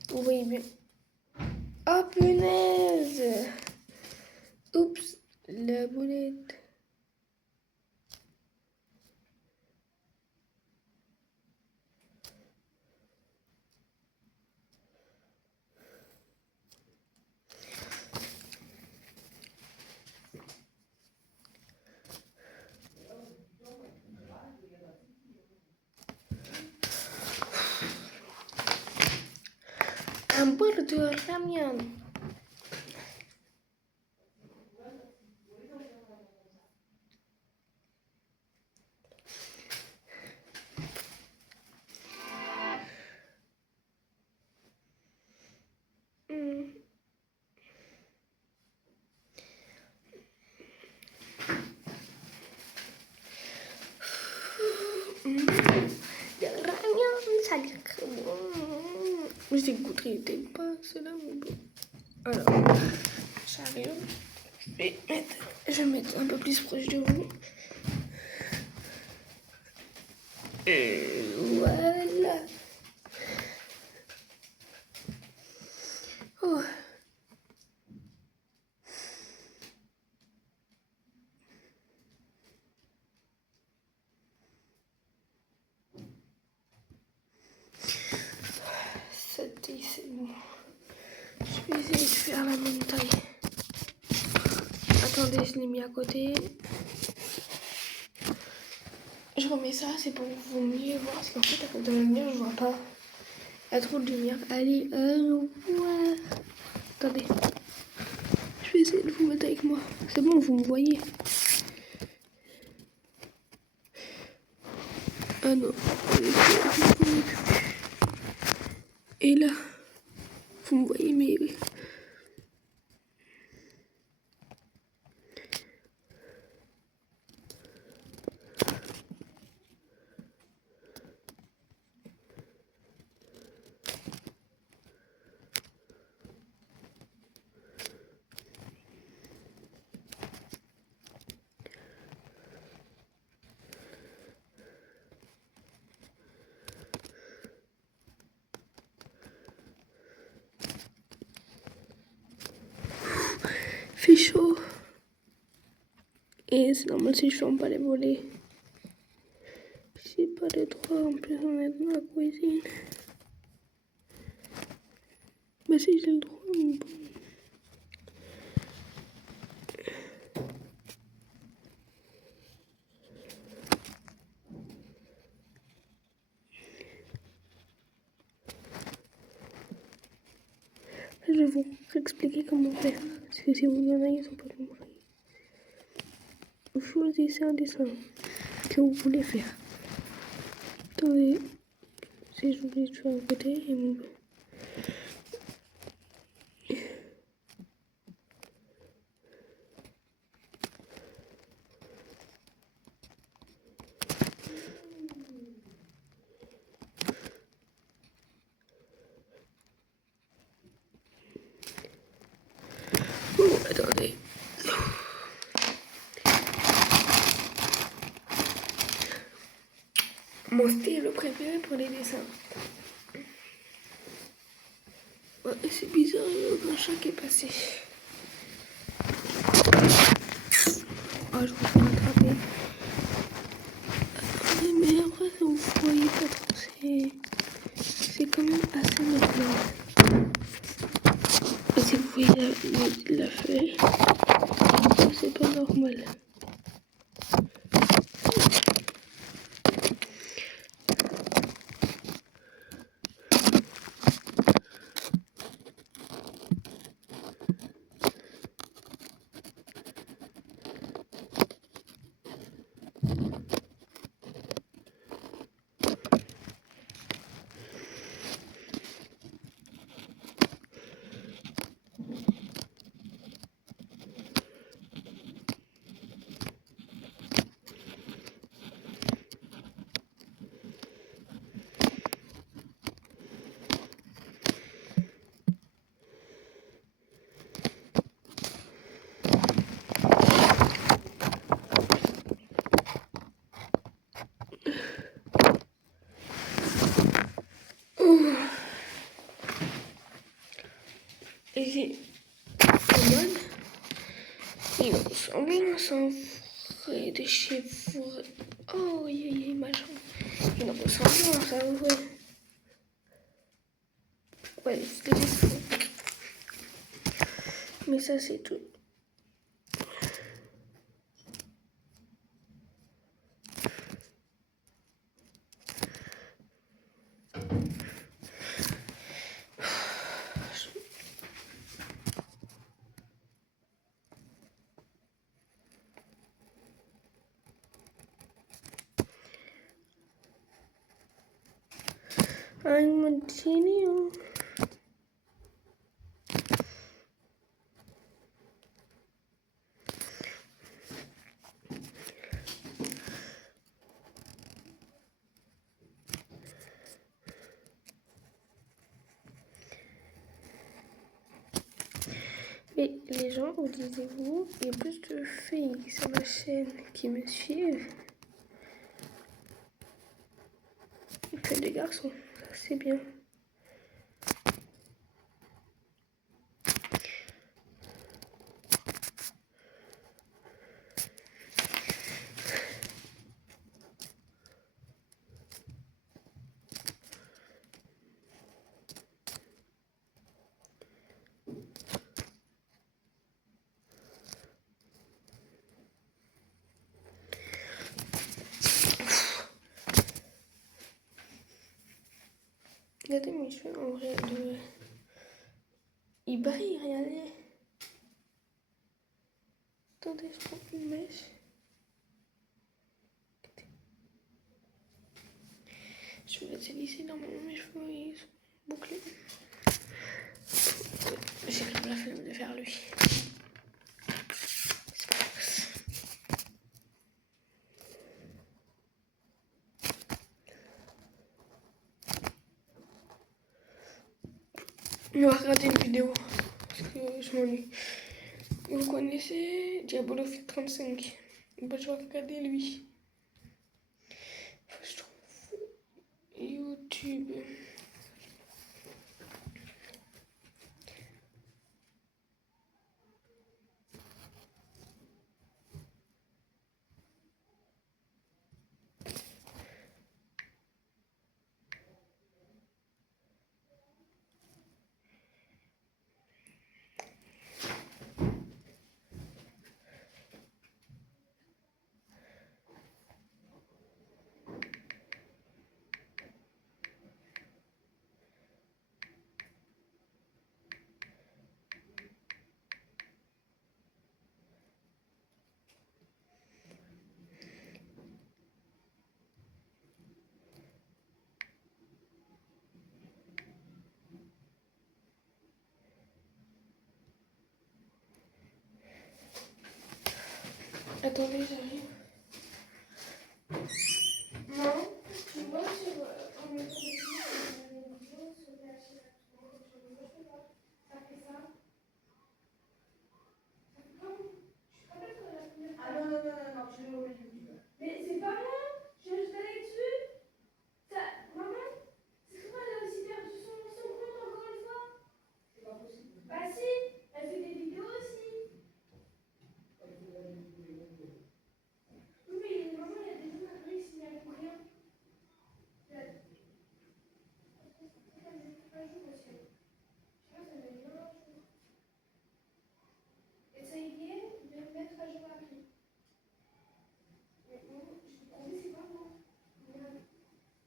Vous voyez bien. Oh punaise! Oups, la boulette. de Ramian. De Ramian, ça a l'air très bon. Je n'écouterai peut-être pas cela, mais bon. Alors, j'arrive. Je vais mettre un peu plus proche de vous. Et voilà. Oh. C'était, c'est bon. Je vais essayer de faire la même taille. Attendez, je l'ai mis à côté. Je remets ça, c'est pour vous mieux voir. Parce qu'en fait, dans la lumière, je vois pas. Il y a trop de lumière. Allez, ouais. Attendez. Je vais essayer de vous mettre avec moi. C'est bon, vous me voyez. Ah non. Et là, vous me voyez, mais... fait chaud. Et c'est normal si je ferme pas les volets. J'ai pas le droit, en plus on est dans la cuisine. Bah si j'ai le droit, mais bon. Je vais vous expliquer comment faire. Parce que si vous y en a, ils sont pas compris. Vous choisissez un dessin que vous voulez faire. Attendez, si je vous dis sur un côté, et mon... Oh, attendez. Mon style préféré pour les dessins. Ouais, c'est bizarre, un chat qui est passé. Oh, je vous peux attraper. Attendez, mais après, vous voyez pas trop, c'est quand même assez normal. Et si vous voyez la feuille, c'est pas normal. Et j'ai en mode, il ressemble à un vrai de cheveux. Oh, ma jambe. Il ressemble à ça, ouais. Ouais, c'était juste. Mais ça, c'est tout. I'm a genius. Mais les gens, où disiez-vous, il y a plus de filles sur ma chaîne qui me suivent que des garçons. Ça, c'est bien. Regardez mes cheveux en vrai. Ils brillent, regardez. Attendez, je prends une mèche. Je vais laisser lisser normalement mes cheveux, ils sont bouclés. J'ai grave la flemme de faire lui. C'est pas grave. On va regarder une vidéo parce que je m'ennuie. Vous connaissez Diabolofit 35? Bah, je vais regarder lui. Je trouve YouTube. Attendez, j'arrive. Non, tu vois sur en mettant des vidéos sur PHP, ça fait ça. Ça fait comme. Je te rappelle sur la première. Ah non, je l'ai oublié. Mais c'est pas moi, je vais aller dessus. Ça, maman, c'est toi, elle a aussi perdu son compte encore une fois. C'est pas possible. Bah si, elle fait des vidéos aussi. Oui, mais maman, il y a des gens après, ils signalent pour rien. Il y a... Un jour aussi. Je pense que ça va être un jour. Essayez de mettre à jour l'appli. Mais non, je te promets, c'est pas moi. Merde.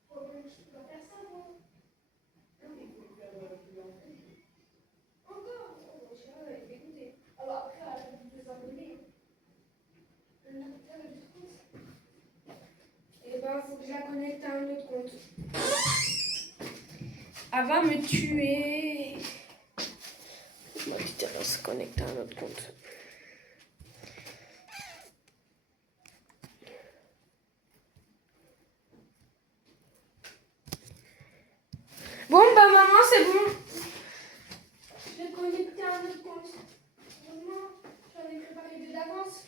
Je dois faire ça, moi. Non, mais il faut faire encore. Oh, je vais écouter. Alors après, elle a plus de s'abonner. Et ben, faut que je la connecte à un autre compte. Elle va me tuer. Ma petite elle se connecte à un autre compte. Bon, bah maman, c'est bon. Je vais connecter à un autre compte. Heureusement, j'en ai préparé deux d'avance.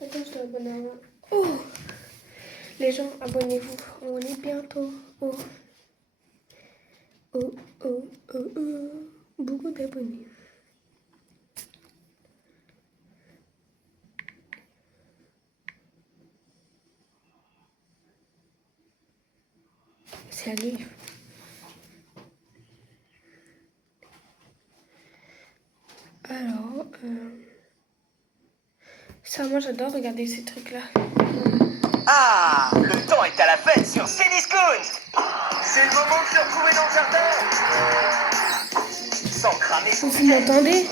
Attends, je dois abonner avant. Oh! Les gens, abonnez-vous. On est bientôt. Oh. Oh, oh, oh, oh. Beaucoup d'abonnés. C'est à lui. Alors, ça, moi j'adore regarder ces trucs-là. Ah, le temps est à la fête sur Cdiscount. C'est le moment de se retrouver dans le jardin. sans cramer son Vous m'entendez?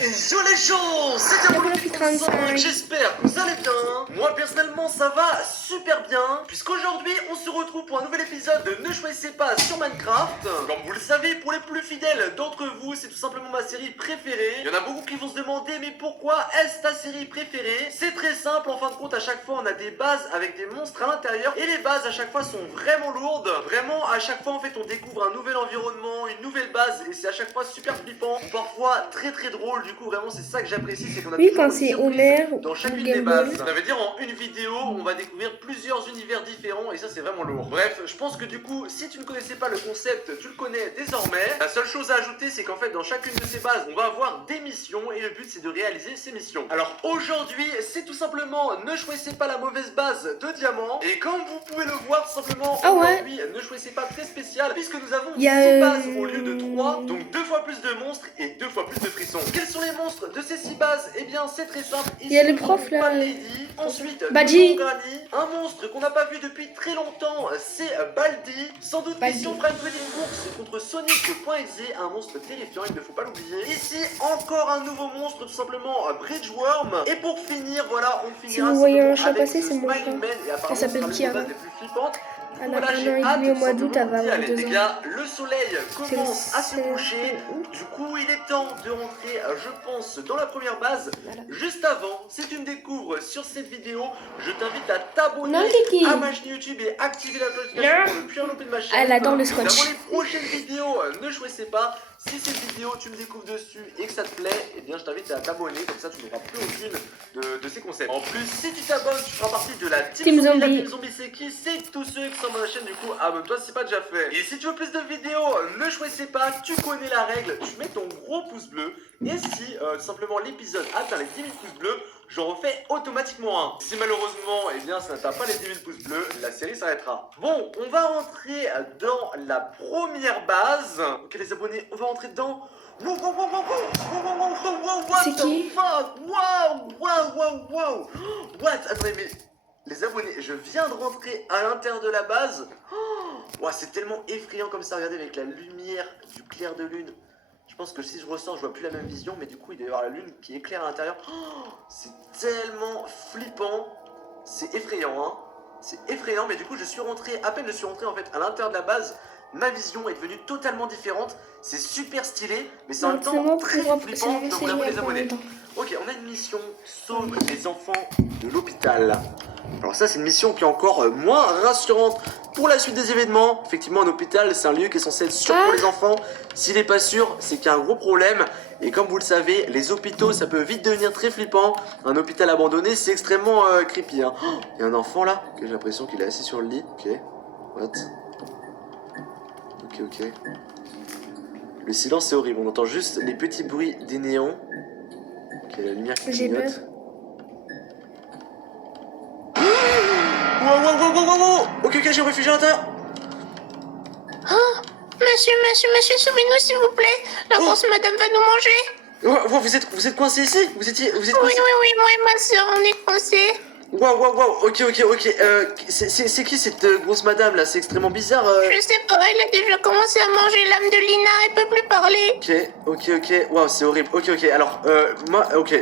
Yo les gens, c'est D'accord, Diabolo qui Pitran prend ça. cinq. J'espère que vous allez bien. Moi personnellement ça va super bien, puisqu'aujourd'hui on se retrouve pour un nouvel épisode de Ne choisissez pas sur Minecraft. Comme vous le savez, pour les plus fidèles d'entre vous, c'est tout simplement ma série préférée. Il y en a beaucoup qui vont se demander mais pourquoi est-ce ta série préférée? C'est très simple, en fin de compte à chaque fois on a des bases avec des monstres à l'intérieur, et les bases à chaque fois sont vraiment lourdes. Vraiment à chaque fois en fait on découvre un nouvel environnement, une nouvelle base, et c'est à chaque fois super flippant, ou parfois très très drôle. Du coup vraiment c'est ça que j'apprécie, c'est qu'on a Oui, toujours quand une c'est surprise Homer dans ou chacune des Gumball. bases. Ça veut dire en une vidéo on va découvrir plusieurs univers différents, et ça c'est vraiment lourd. Bref, je pense que du coup si tu ne connaissais pas le concept, tu le connais désormais. La seule chose à ajouter c'est qu'en fait dans chacune de ces bases on va avoir des missions, et le but c'est de réaliser ces missions. Alors aujourd'hui c'est tout simplement ne choisissez pas la mauvaise base de diamant, et comme vous pouvez le voir tout simplement Ah ouais. aujourd'hui ne choisissez pas très spécial, puisque nous avons Il y a, 6 bases au lieu de 3, donc 2 fois plus de monstres et 2 fois plus de frissons. Quels sont les monstres de ces 6 bases? Eh bien c'est très simple. Il y a Ici, le prof, nous avons là. Bad Lady. Ensuite Badji. nous avons Granny. Un monstre qu'on n'a pas vu depuis très longtemps, c'est Baldi. Sans doute Baldi. qu'ici on fera une petite course contre Sonic.exe, un monstre terrifiant, il ne faut pas l'oublier. Ici encore un nouveau monstre, tout simplement Bridgeworm. Et pour finir, voilà, on finira vous voyez un simplement chat avec passer, le c'est mon Smiling chat. Man, et apparemment Elle s'appelle ce sera l'une des Kiara. bases les plus flippantes. Du coup, Elle a voilà, un j'ai an et hâte demi au mois tout d'août, elle va simplement d'y avoir aller. 2 Les ans. gars, le soleil C'est le commence à se 16 coucher. août. Du coup, il est temps de rentrer, je pense, dans la première base. Voilà. Juste avant, si tu me découvres sur cette vidéo, je t'invite à t'abonner Non, Kiki. à ma chaîne YouTube et activer la notification Non. pour ne plus rien louper de ma chaîne. Elle adore le Nous avons scotch. les prochaines vidéos, ne choisissez pas. Si cette vidéo, tu me découvres dessus et que ça te plaît, eh bien je t'invite à t'abonner, comme ça tu n'auras plus aucune de ces concepts. En plus, si tu t'abonnes, tu feras partie de la Team Zombie. La Zombie. Team Zombie, c'est qui? C'est tous ceux qui sont dans la chaîne, du coup abonne-toi si c'est pas déjà fait. Et si tu veux plus de vidéos, ne choisissez pas, tu connais la règle, tu mets ton gros pouce bleu, et si tout simplement l'épisode atteint les 10 000 pouces bleus, j'en refais automatiquement un. Si malheureusement, eh bien ça n'atteint pas les 10 000 pouces bleus, la série s'arrêtera. Bon, on va rentrer dans la première base. Ok les abonnés, on va rentrer dedans. Wow, wow, wow, wow, wow, wow, wow, wow, wow, what C'est the qui? fuck? Wow, wow, wow, wow. What? Attendez, mais les abonnés, je viens de rentrer à l'intérieur de la base. Wow, c'est tellement effrayant comme ça, regardez avec la lumière du clair de lune. Je pense que si je ressors, je vois plus la même vision, mais du coup, il doit y avoir la lune qui éclaire à l'intérieur. C'est tellement flippant. C'est effrayant, hein. C'est effrayant, mais du coup, je suis rentré, à peine je suis rentré en fait à l'intérieur de la base, ma vision est devenue totalement différente. C'est super stylé, mais c'est en même temps très flippant. Donc voilà pour les abonnés. Ok, on a une mission, sauve les enfants de l'hôpital. Alors ça, c'est une mission qui est encore moins rassurante pour la suite des événements. Effectivement, un hôpital, c'est un lieu qui est censé être sûr pour les enfants. S'il n'est pas sûr, c'est qu'il y a un gros problème. Et comme vous le savez, les hôpitaux, ça peut vite devenir très flippant. Un hôpital abandonné, c'est extrêmement creepy. Hein. Il y a un enfant là, okay, j'ai l'impression qu'il est assis sur le lit. Ok, what? Ok. Le silence est horrible, on entend juste les petits bruits des néons. Ok, la lumière qui J'ai peur. clignote. Wow. Ok, j'ai réfugié à l'intérieur. Monsieur, sauvez-nous s'il vous plaît. La grosse madame va nous manger. Vous êtes coincé ici? Vous êtes Oui, coincé? moi et ma soeur, on est coincés. Wow, ok. C'est qui cette grosse madame là? C'est extrêmement bizarre. Je sais pas, elle a déjà commencé à manger l'âme de Lina, elle peut plus parler. Ok. Wow, c'est horrible. Ok. Alors,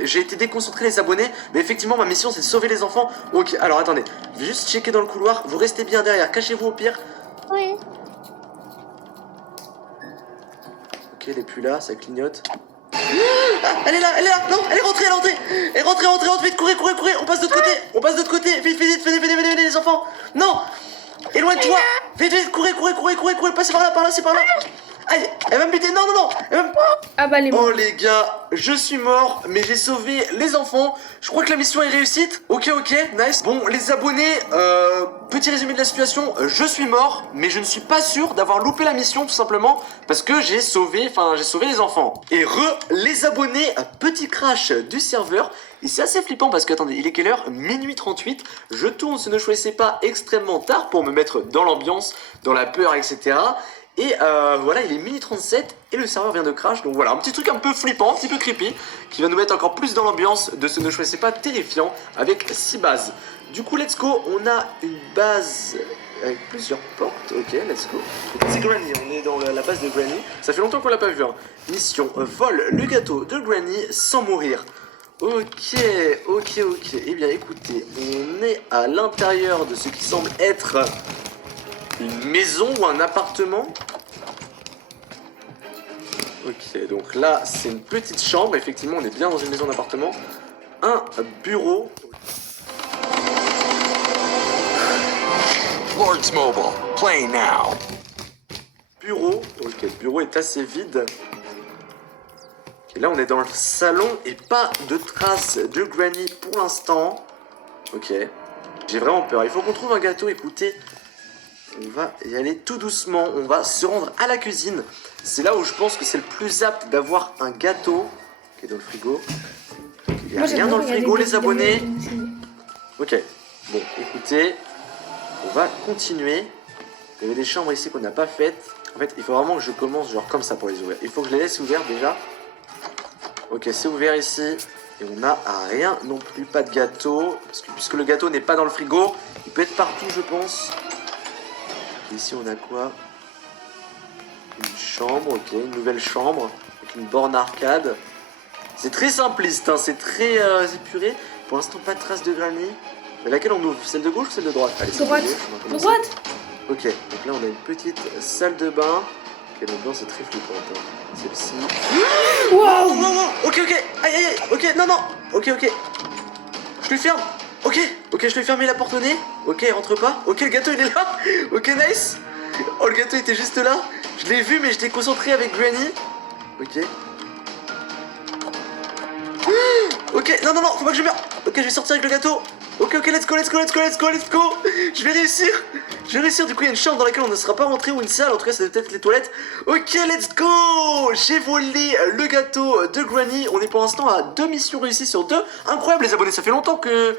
j'ai été déconcentré les abonnés, mais effectivement, ma mission c'est de sauver les enfants. Ok, alors attendez, je vais juste checker dans le couloir. Vous restez bien derrière, cachez-vous au pire. Oui. Ok, elle est plus là, ça clignote. Ah, elle est là, non, elle est rentrée, vite, courez, on passe de l'autre côté, vite, venez les enfants, non, éloigne-toi, vite, courez, passez par là, c'est par là, aïe, elle va me buter, non, elle va me... Ah bah les Oh les gars, je suis mort, mais j'ai sauvé les enfants. Je crois que la mission est réussite. Ok, nice. Bon, les abonnés, petit résumé de la situation. Je suis mort, mais je ne suis pas sûr d'avoir loupé la mission, tout simplement, parce que j'ai sauvé les enfants. Et les abonnés, petit crash du serveur. Et c'est assez flippant parce que, attendez, il est quelle heure? Minuit 38. Je tourne ce Ne choisissez pas extrêmement tard pour me mettre dans l'ambiance, dans la peur, etc. Et voilà, il est minuit 37 et le serveur vient de crash. Donc voilà, un petit truc un peu flippant, un petit peu creepy, qui va nous mettre encore plus dans l'ambiance de ce Ne choisissez pas terrifiant avec 6 bases. Du coup, let's go, on a une base avec plusieurs portes. Ok, let's go. C'est Granny, on est dans la base de Granny. Ça fait longtemps qu'on l'a pas vu. Hein. Mission, vole le gâteau de Granny sans mourir. Ok. Eh bien écoutez, on est à l'intérieur de ce qui semble être une maison ou un appartement. Ok, donc là c'est une petite chambre, effectivement on est bien dans une maison d'appartement. Un bureau. Lords Mobile, play now. Bureau, ok, le bureau est assez vide. Et là on est dans le salon et pas de traces de Granny pour l'instant. Ok, j'ai vraiment peur, il faut qu'on trouve un gâteau, écoutez. On va y aller tout doucement, on va se rendre à la cuisine. C'est là où je pense que c'est le plus apte d'avoir un gâteau. Ok, dans le frigo. Il n'y a rien dans le frigo, les abonnés. Ok, bon, écoutez, on va continuer. Il y avait des chambres ici qu'on n'a pas faites. En fait, il faut vraiment que je commence genre comme ça pour les ouvrir. Il faut que je les laisse ouverts déjà. Ok, c'est ouvert ici. Et on n'a rien non plus, pas de gâteau. Parce que puisque le gâteau n'est pas dans le frigo, il peut être partout, je pense. Ici, on a quoi? Une chambre, ok, une nouvelle chambre. Avec une borne arcade. C'est très simpliste, hein, c'est très épuré. Pour l'instant, pas de trace de Granny. Mais laquelle on ouvre? Celle de gauche ou celle de droite? Allez, celle Droite. de gauche, on va commencer. Droite. Ok, donc là on a une petite salle de bain. Ok, l'ambiance est très flippante. Hein. Celle-ci. Waouh. Ok, aïe, ok, non, ok. Je lui ferme. Ok, je lui ai fermé la porte au nez. Ok, rentre pas. Ok, le gâteau il est là. Ok, nice. Oh, le gâteau était juste là. Je l'ai vu, mais j'étais concentré avec Granny. Ok. Ok, non, faut pas que je meure. Ok, je vais sortir avec le gâteau. Ok, let's go. Je vais réussir. Du coup, il y a une chambre dans laquelle on ne sera pas rentré ou une salle. En tout cas, c'est peut-être les toilettes. Ok, let's go. J'ai volé le gâteau de Granny. On est pour l'instant à 2 missions réussies sur 2. Incroyable, les abonnés. Ça fait longtemps que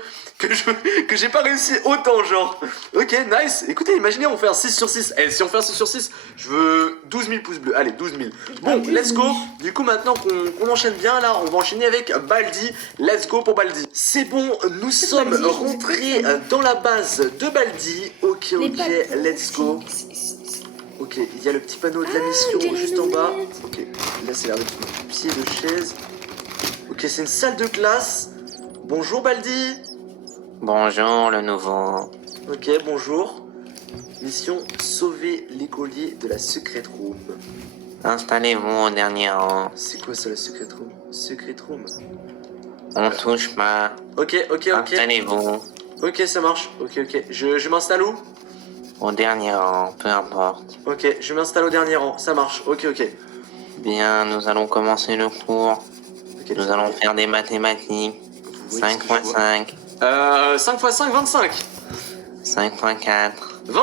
j'ai pas réussi autant, genre. Ok, nice. Écoutez, imaginez, on fait un 6 sur 6. Eh, si on fait un 6 sur 6, je veux 12 000 pouces bleus. Allez, 12 000. Bon, let's go. Du coup, maintenant qu'on enchaîne bien, là, on va enchaîner avec Baldi. Let's go pour Baldi. C'est bon, nous sommes rentrés dans la base de Baldi. Ok, let's go. Ok, il y a le petit panneau de la mission juste en bas. Ok, là c'est l'air d'être un pied de chaise. Ok, c'est une salle de classe. Bonjour Baldi. Bonjour, le nouveau. Ok, bonjour. Mission, sauver l'écolier de la secret room. Installez-vous au dernier rang. C'est quoi ça la secret room? Secret room. On touche pas. Ok. Installez-vous Ok, ça marche. Ok. Je m'installe où? au dernier rang, peu importe. Ok, je m'installe au dernier rang. Ça marche. Ok. Bien, nous allons commencer le cours. Ok, Nous allons faire des mathématiques. Oui, 5 ce que x je 5. 5 x 5, 25. 5 x 4. 20.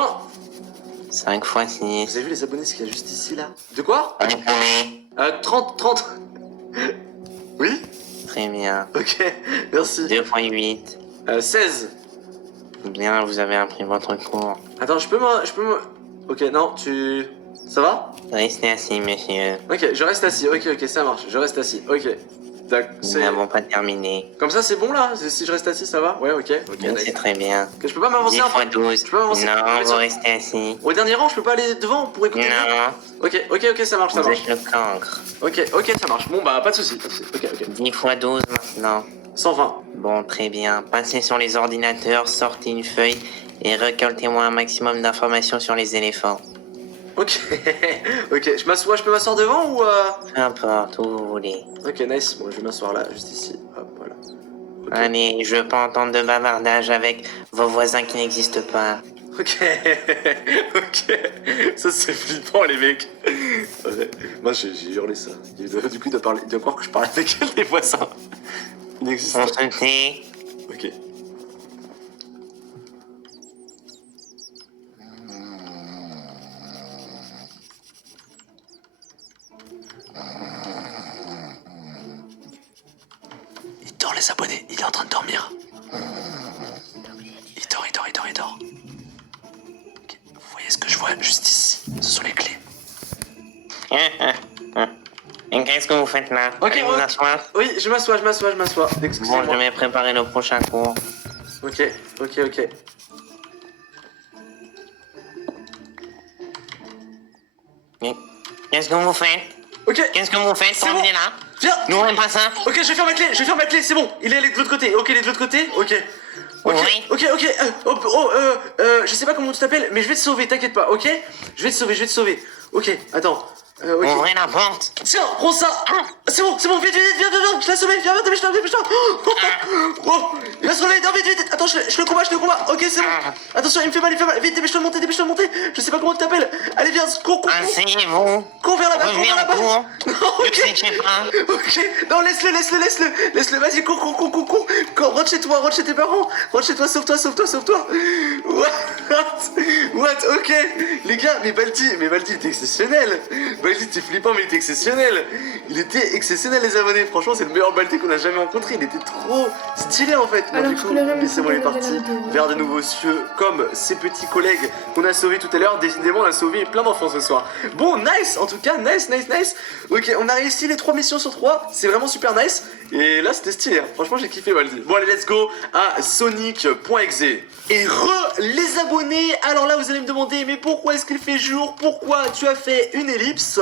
5 x Vous 6. avez vu les abonnés, ce qu'il y a juste ici là? De quoi? 30. Oui? Très bien. Ok, merci. 2 x 8. 16. Bien, vous avez appris votre cours. Attends, je peux me... Ok, non, tu... Ça va? Restez assis, monsieur. Ok, je reste assis. Ok, ça marche. Je reste assis. Ok. D'accord. Nous n'avons pas terminé. Comme ça, c'est bon là? Si je reste assis, ça va? Ouais, ok. Mais Nice. c'est très bien. Ok, je peux pas m'avancer 10 un peu? x 12. Je peux m'avancer. Non, Mais vous ça- restez assis. Au dernier rang, je peux pas aller devant pour écouter? Non, Ok, ça marche. vous êtes le cancre. Ok, ça marche. Bon, bah, pas de soucis. Ok. 10 x 12 maintenant. 120. Bon, très bien. Passez sur les ordinateurs, sortez une feuille et récoltez-moi un maximum d'informations sur les éléphants. Ok, je m'assois, je peux m'asseoir devant ou Peu importe, où vous voulez. Ok, nice, bon, je vais m'asseoir là, juste ici, hop, voilà. Ok, Allez, je veux pas entendre de bavardage avec vos voisins qui n'existent pas. ok, ça c'est flippant les mecs. Ouais. Moi j'ai hurlé ça, du coup il doit croire que je parle avec les voisins. Il n'existe On pas. se tait. Ok. Il dort les abonnés, il est en train de dormir. Il dort. Ok, vous voyez ce que je vois juste ici, ce sont les clés. Et qu'est-ce que vous faites là? Ok, Allez vous ouais. asseoir. Oui, je m'assois. Bon, Excusez-moi. je vais préparer le prochain cours. Ok. Qu'est-ce que vous faites? Ok, Qu'est-ce que vous faites? C'est Revenez bon. là. viens. N'ouvrez pas ça. Ok, je vais faire ma clé, c'est bon. Il est allé de l'autre côté. Ok, il est de l'autre côté. Ok. Ok, Oui. ok. Je sais pas comment tu t'appelles, mais je vais te sauver, t'inquiète pas, ok? Je vais te sauver. Ok, attends. Ok. Ouvrez la porte. Tiens, prends ça. C'est bon, viens, je l'ai sauvé, viens, dépêche-toi. Oh, il va se réveiller, non, vite. Attends, je le combat. Ok, c'est bon. Attention, il me fait mal. Vite, dépêche-toi de monter. Je sais pas comment tu t'appelles. Allez, viens, cours. Asseyez-vous. Cours vers là-bas. Revenez en cours. Ok. Ne sais pas. Ok, non, laisse-le, vas-y, cours, rentre chez toi, rentre chez tes parents, rentre chez toi, sauve-toi. What, ok, les gars, mais Baldi, il était exceptionnel. Baldi, t'es flippant, mais il était exceptionnel. Il était exceptionnel, les abonnés, franchement, c'est le meilleur Baldi qu'on a jamais rencontré, il était trop stylé, en fait. Bon, Alors, du je coup, voulais jamais laissez-moi les regarder la parties vidéo. vers de nouveaux cieux, comme ces petits collègues qu'on a sauvés tout à l'heure. Décidément, on a sauvé plein d'enfants ce soir. Bon, nice, en tout cas, nice. Ok, on a réussi les 3 missions sur 3, c'est vraiment super nice. Et là, c'était stylé, hein. Franchement, j'ai kiffé, Baldi. Bon, allez, let's go à Sonic.exe. Et les abonnés, alors là, vous allez me demander, mais pourquoi est-ce qu'il fait jour? Pourquoi tu as fait une ellipse?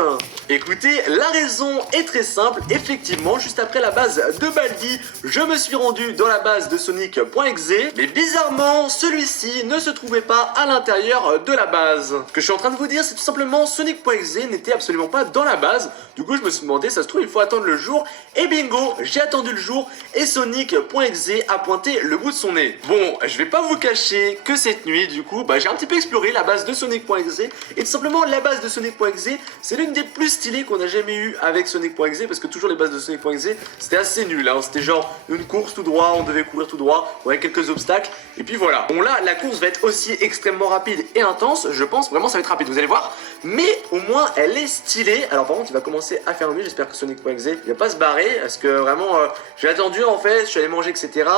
Écoutez, la raison est très simple. Effectivement, juste après la base de Baldi, je me suis rendu dans la base de Sonic.exe. Mais bizarrement, celui-ci ne se trouvait pas à l'intérieur de la base. Ce que je suis en train de vous dire, c'est tout simplement Sonic.exe n'était absolument pas dans la base. Du coup, je me suis demandé, ça se trouve, il faut attendre le jour. Et bingo, j'ai attendu le jour et Sonic.exe a pointé le bout de son nez. Bon, je vais pas vous cacher que cette nuit, du coup, j'ai un petit peu exploré la base de Sonic.exe. Et tout simplement, la base de Sonic.exe, c'est l'une des plus stylées qu'on a jamais eu avec Sonic.exe. Parce que toujours les bases de Sonic.exe, c'était assez nul, hein. C'était genre une course tout droit, on devait courir tout droit, avec quelques obstacles. Et puis voilà. Bon là, la course va être aussi extrêmement rapide et intense. Je pense vraiment ça va être rapide, vous allez voir. Mais au moins, elle est stylée. Alors par contre, il va commencer à faire nuit. J'espère que Sonic.exe il va pas se barrer. Parce que vraiment, j'ai attendu en fait, je suis allé manger, etc.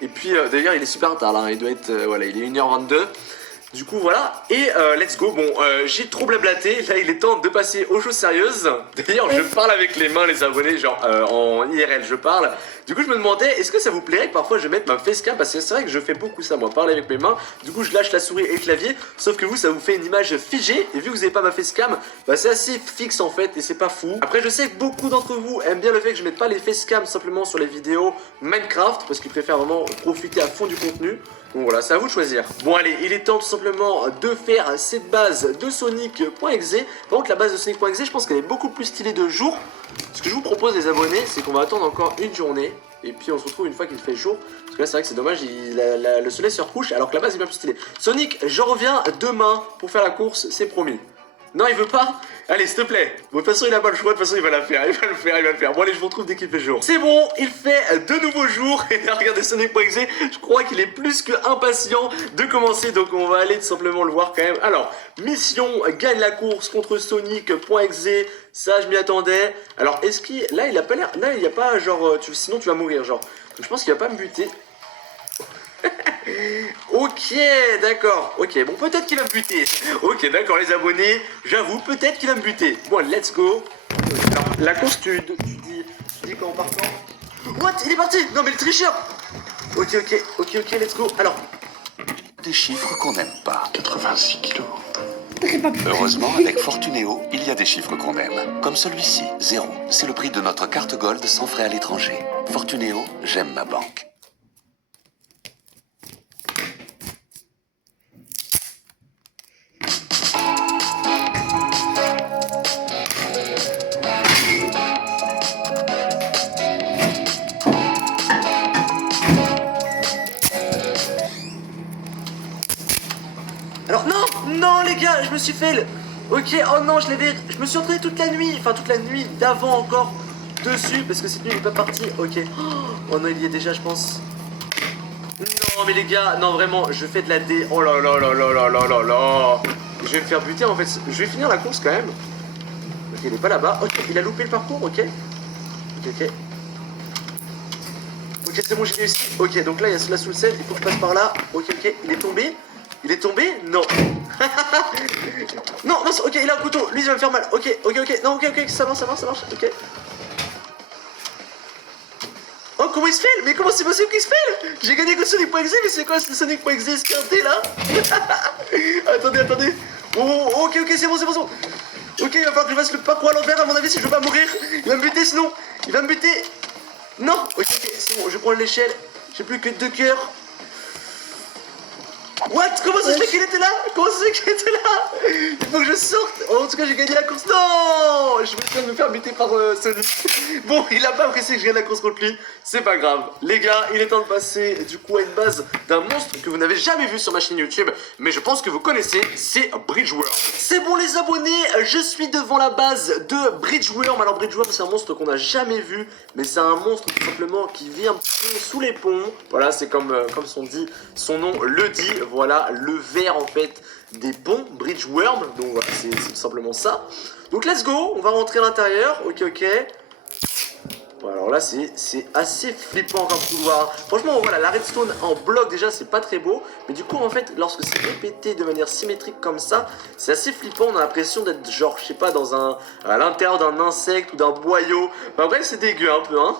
Et puis d'ailleurs, il est super tard là. Il doit être, voilà, il est 1h22. Du coup voilà, et let's go. Bon, j'ai trop blablaté, là il est temps de passer aux choses sérieuses. D'ailleurs je parle avec les mains, les abonnés, genre en IRL je parle. Du coup je me demandais, est-ce que ça vous plairait que parfois je mette ma facecam? Parce que c'est vrai que je fais beaucoup ça moi, parler avec mes mains. Du coup je lâche la souris et le clavier, sauf que vous ça vous fait une image figée. Et vu que vous n'avez pas ma facecam, c'est assez fixe en fait et c'est pas fou. Après je sais que beaucoup d'entre vous aiment bien le fait que je mette pas les facecam simplement sur les vidéos Minecraft, parce qu'ils préfèrent vraiment profiter à fond du contenu. Donc voilà, c'est à vous de choisir. Bon allez, il est temps tout simplement de faire cette base de Sonic.exe. Par contre la base de Sonic.exe, je pense qu'elle est beaucoup plus stylée de jour. Ce que je vous propose les abonnés, c'est qu'on va attendre encore une journée. Et puis on se retrouve une fois qu'il fait jour. Parce que là c'est vrai que c'est dommage, le soleil se recouche alors que la base est bien plus stylée. Sonic, je reviens demain pour faire la course, c'est promis. Non, il veut pas? Allez, s'il te plaît. Bon, de toute façon, il a pas le choix. De toute façon, il va la faire. Il va le faire. Bon, allez, je vous retrouve dès qu'il fait jour. C'est bon, il fait de nouveaux jours. Et regardez Sonic.exe. Je crois qu'il est plus que impatient de commencer. Donc, on va aller tout simplement le voir quand même. Alors, mission gagne la course contre Sonic.exe. Ça, je m'y attendais. Alors, est-ce qu'il. Là, il a pas l'air. Là, il y a pas genre. Sinon, tu vas mourir, genre. Donc, je pense qu'il va pas me buter. Ok, d'accord. Ok, bon, peut-être qu'il va me buter. Ok, d'accord, les abonnés. J'avoue, peut-être qu'il va me buter. Bon, let's go. Alors, la course, tu dis quoi en partant? What? Il est parti? Non, mais le tricheur. Ok, let's go. Alors, Des chiffres qu'on n'aime pas. 86 kilos. Heureusement, avec Fortunéo, il y a des chiffres qu'on aime. Comme celui-ci, 0. C'est le prix de notre carte Gold sans frais à l'étranger. Fortunéo, j'aime ma banque. alors, non, les gars, je me suis fait. Ok, oh non, je me suis entraîné toute la nuit. Enfin, toute la nuit d'avant encore dessus parce que cette nuit il est pas parti. Ok. Oh non, il y est déjà, je pense. Non, mais les gars, non, vraiment, je fais de la D. Oh là là là là là là là là. Je vais me faire buter en fait. Je vais finir la course quand même. Ok, il est pas là-bas. Ok, il a loupé le parcours, ok. Ok, c'est bon, j'ai réussi. Ok, donc là, il y a cela sous le sel. Il faut que je passe par là. Ok, il est tombé. Il est tombé? Non. non, ok, il a un couteau. Lui, il va me faire mal. Ok. Non, ok, ça marche. Ok. Oh, comment il se fait? Mais comment c'est possible qu'il se fait? J'ai gagné contre Sonic.exe, mais c'est quoi ce Sonic.exe esquinté là? Attendez. Oh, ok, c'est bon. Ok, il va falloir que je fasse le parcours à l'envers à mon avis si je veux pas mourir. Il va me buter sinon. Il va me buter. Non. Ok, c'est bon, je prends l'échelle. J'ai plus que 2 cœurs. What? Comment ça se fait qu'il était là? Comment ça se fait qu'il était là? Il faut que je sorte. En tout cas, j'ai gagné la course. Non! Je vais essayer de me faire buter par Sonic. Bon, il a pas apprécié que je gagne la course contre lui. C'est pas grave. Les gars, il est temps de passer du coup à une base d'un monstre que vous n'avez jamais vu sur ma chaîne YouTube. Mais je pense que vous connaissez, c'est Bridgeworm. C'est bon les abonnés, je suis devant la base de Bridgeworm. Alors Bridgeworm, c'est un monstre qu'on n'a jamais vu. Mais c'est un monstre tout simplement qui vit un petit peu sous les ponts. Voilà, c'est comme son nom le dit. Voilà, le ver en fait des ponts, Bridgeworm. Donc voilà, c'est tout simplement ça. Donc let's go, on va rentrer à l'intérieur. Ok. Bon, alors là, c'est assez flippant comme couloir. Franchement, voilà, la redstone en bloc déjà, c'est pas très beau. Mais du coup, en fait, lorsque c'est répété de manière symétrique comme ça, c'est assez flippant. On a l'impression d'être genre, je sais pas, à l'intérieur d'un insecte ou d'un boyau. Enfin bref, c'est dégueu un peu, hein.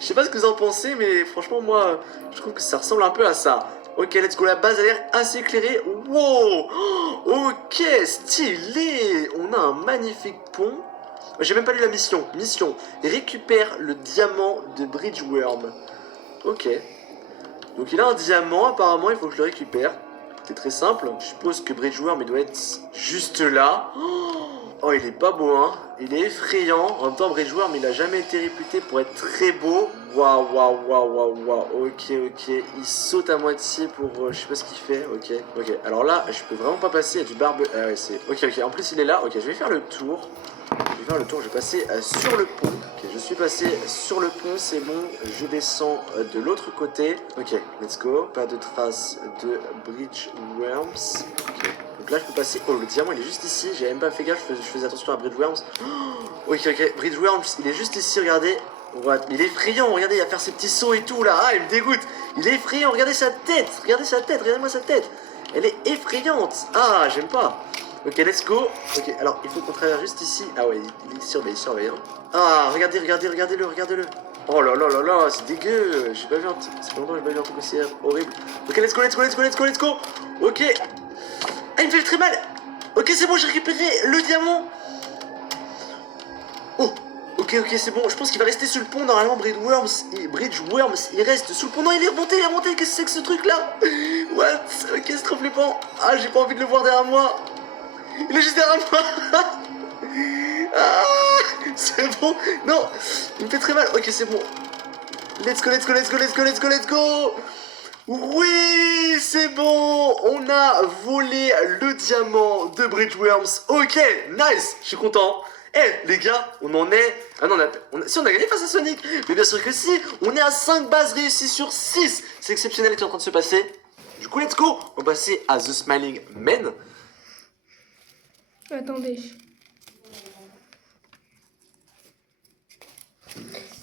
Je sais pas ce que vous en pensez, mais franchement, moi, je trouve que ça ressemble un peu à ça. Ok, let's go, la base a l'air assez éclairée. Wow! Ok, stylé! On a un magnifique pont. J'ai même pas lu la mission. Mission, récupère le diamant de Bridgeworm. Ok. Donc il a un diamant, apparemment, il faut que je le récupère. C'est très simple. Je suppose que Bridgeworm, il doit être juste là. Oh, il est pas beau, hein. Il est effrayant. En même temps, Bridgeworm, il a jamais été réputé pour être très beau. Waouh. Ok. Il saute à moitié pour... je sais pas ce qu'il fait. Ok. Alors là, je peux vraiment pas passer. Il y a du barbe... Ah ouais, c'est... Ok. En plus, il est là. Ok, je vais faire le tour. Je vais passer sur le pont. Ok, je suis passé sur le pont, c'est bon. Je descends de l'autre côté. Ok, let's go. Pas de traces de Bridgeworms. Ok, donc là je peux passer. Oh, le diamant il est juste ici. J'avais même pas fait gaffe, je faisais attention à Bridgeworms. Oh, ok, Bridgeworms il est juste ici, regardez. What? Il est effrayant, regardez, il va faire ses petits sauts et tout là. Ah, il me dégoûte. Il est effrayant, regardez sa tête. Regardez-moi sa tête. Elle est effrayante. Ah, j'aime pas. Ok, let's go. Ok, alors il faut qu'on traverse juste ici. Ah ouais, il surveille. Hein. Ah, regardez-le. Oh là, c'est dégueu. J'ai pas vu un petit... C'est pas longtemps que j'ai pas vu un truc aussi horrible. Ok, let's go. Ok. Ah, il me fait très mal. Ok, c'est bon, j'ai récupéré le diamant. Oh, ok, c'est bon. Je pense qu'il va rester sur le pont. Normalement, Bridgeworms, il reste sous le pont. Non, il est remonté. Qu'est-ce que c'est que ce truc là? What? Ok, c'est trop flippant. Ah, j'ai pas envie de le voir derrière moi. Il est juste derrière moi. Ah, c'est bon. Non, il me fait très mal. Ok, c'est bon. Let's go. Oui, c'est bon. On a volé le diamant de Bridgeworms. Ok, nice. Je suis content. Eh, les gars, on en est... Ah non, si on a gagné face à Sonic. Mais bien sûr que si. On est à 5 bases réussies sur 6. C'est exceptionnel ce qui est en train de se passer. Du coup, let's go. On va passer à The Smiling Man. Attendez.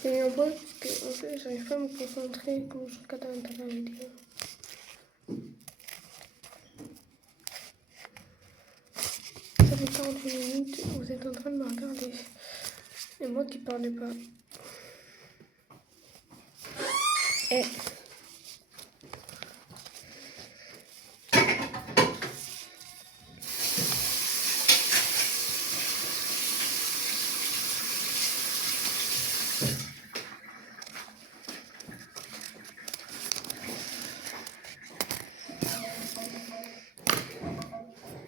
Et en fait, j'arrive pas à me concentrer quand je regarde la vidéo. Ça fait 48 minutes, vous êtes en train de me regarder. Et moi qui parle pas. Eh.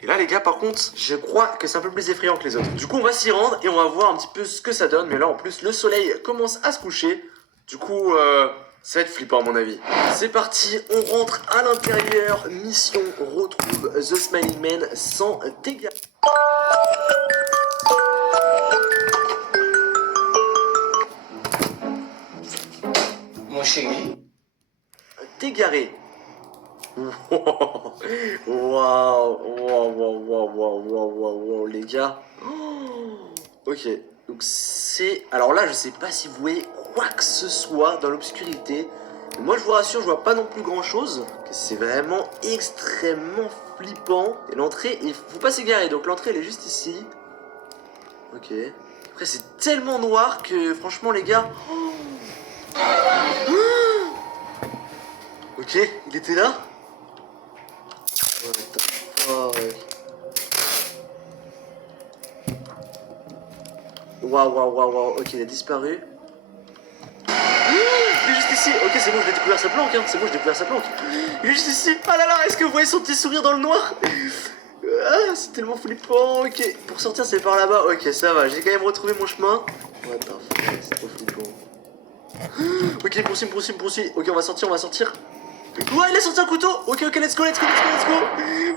Et là les gars par contre je crois que c'est un peu plus effrayant que les autres. Du coup on va s'y rendre et on va voir un petit peu ce que ça donne. Mais là en plus le soleil commence à se coucher. Du coup ça va être flippant à mon avis. C'est parti, on rentre à l'intérieur. Mission, retrouve The Smiling Man sans dégâts. Mon chéri. T'égarer. Waouh, les gars. Ok, donc c'est... Alors là, je sais pas si vous voyez quoi que ce soit dans l'obscurité. Mais moi, je vous rassure, je vois pas non plus grand-chose. C'est vraiment extrêmement flippant. Et l'entrée, il faut pas s'égarer. Donc l'entrée, elle est juste ici. Ok. Après, c'est tellement noir que, franchement, les gars... Ok, il était là. Waouh. Ok, il a disparu. Il est juste ici. Ok, c'est bon, j'ai découvert sa planque. Hein. C'est bon, j'ai découvert sa planque. Il est juste ici. Ah là là, est-ce que vous voyez son petit sourire dans le noir? Ah, c'est tellement flippant. Ok, pour sortir, c'est par là-bas. Ok, ça va. J'ai quand même retrouvé mon chemin. What the fuck, c'est trop flippant. Ok, poursuis. Ok, on va sortir. Ouais, il a sorti un couteau. Ok, let's go.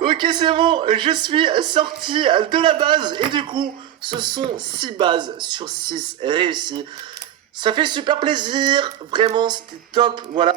Ok, c'est bon. Je suis sorti de la base. Et du coup, ce sont 6 bases sur 6 réussies. Ça fait super plaisir. Vraiment, c'était top. Voilà.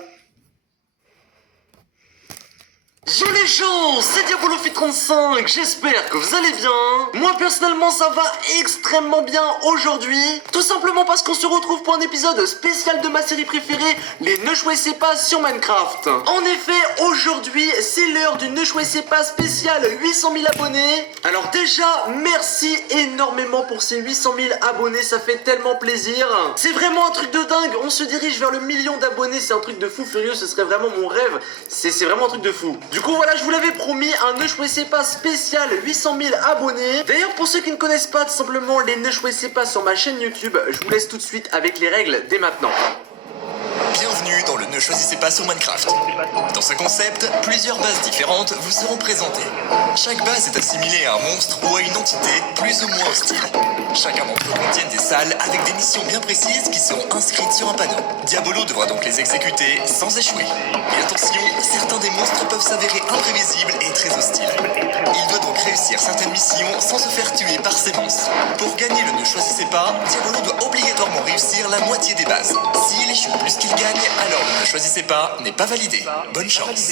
Yo les gens, c'est Diabolofit35, j'espère que vous allez bien. Moi personnellement ça va extrêmement bien aujourd'hui. Tout simplement parce qu'on se retrouve pour un épisode spécial de ma série préférée, les Ne choisissez pas sur Minecraft. En effet, aujourd'hui c'est l'heure du Ne choisissez pas spécial 800 000 abonnés. Alors déjà, merci énormément pour ces 800 000 abonnés, ça fait tellement plaisir. C'est vraiment un truc de dingue, on se dirige vers le million d'abonnés, c'est un truc de fou furieux, ce serait vraiment mon rêve. C'est vraiment un truc de fou. Du coup voilà, je vous l'avais promis, un Ne choisissez pas spécial 800 000 abonnés. D'ailleurs pour ceux qui ne connaissent pas tout simplement les Ne choisissez pas sur ma chaîne YouTube, je vous laisse tout de suite avec les règles dès maintenant. Bienvenue dans le Ne choisissez pas sur Minecraft. Dans ce concept, plusieurs bases différentes vous seront présentées. Chaque base est assimilée à un monstre ou à une entité plus ou moins hostile. Chacun d'entre eux contient des salles avec des missions bien précises qui seront inscrites sur un panneau. Diabolo devra donc les exécuter sans échouer. Et attention, certains des monstres peuvent s'avérer imprévisibles et très hostiles. Il doit donc réussir certaines missions sans se faire tuer par ces monstres. Pour gagner le Ne choisissez pas, Diabolo doit obligatoirement réussir la moitié des bases. S'il échoue plus qu'il gagne, alors le Ne choisissez pas n'est pas validé. Bonne chance.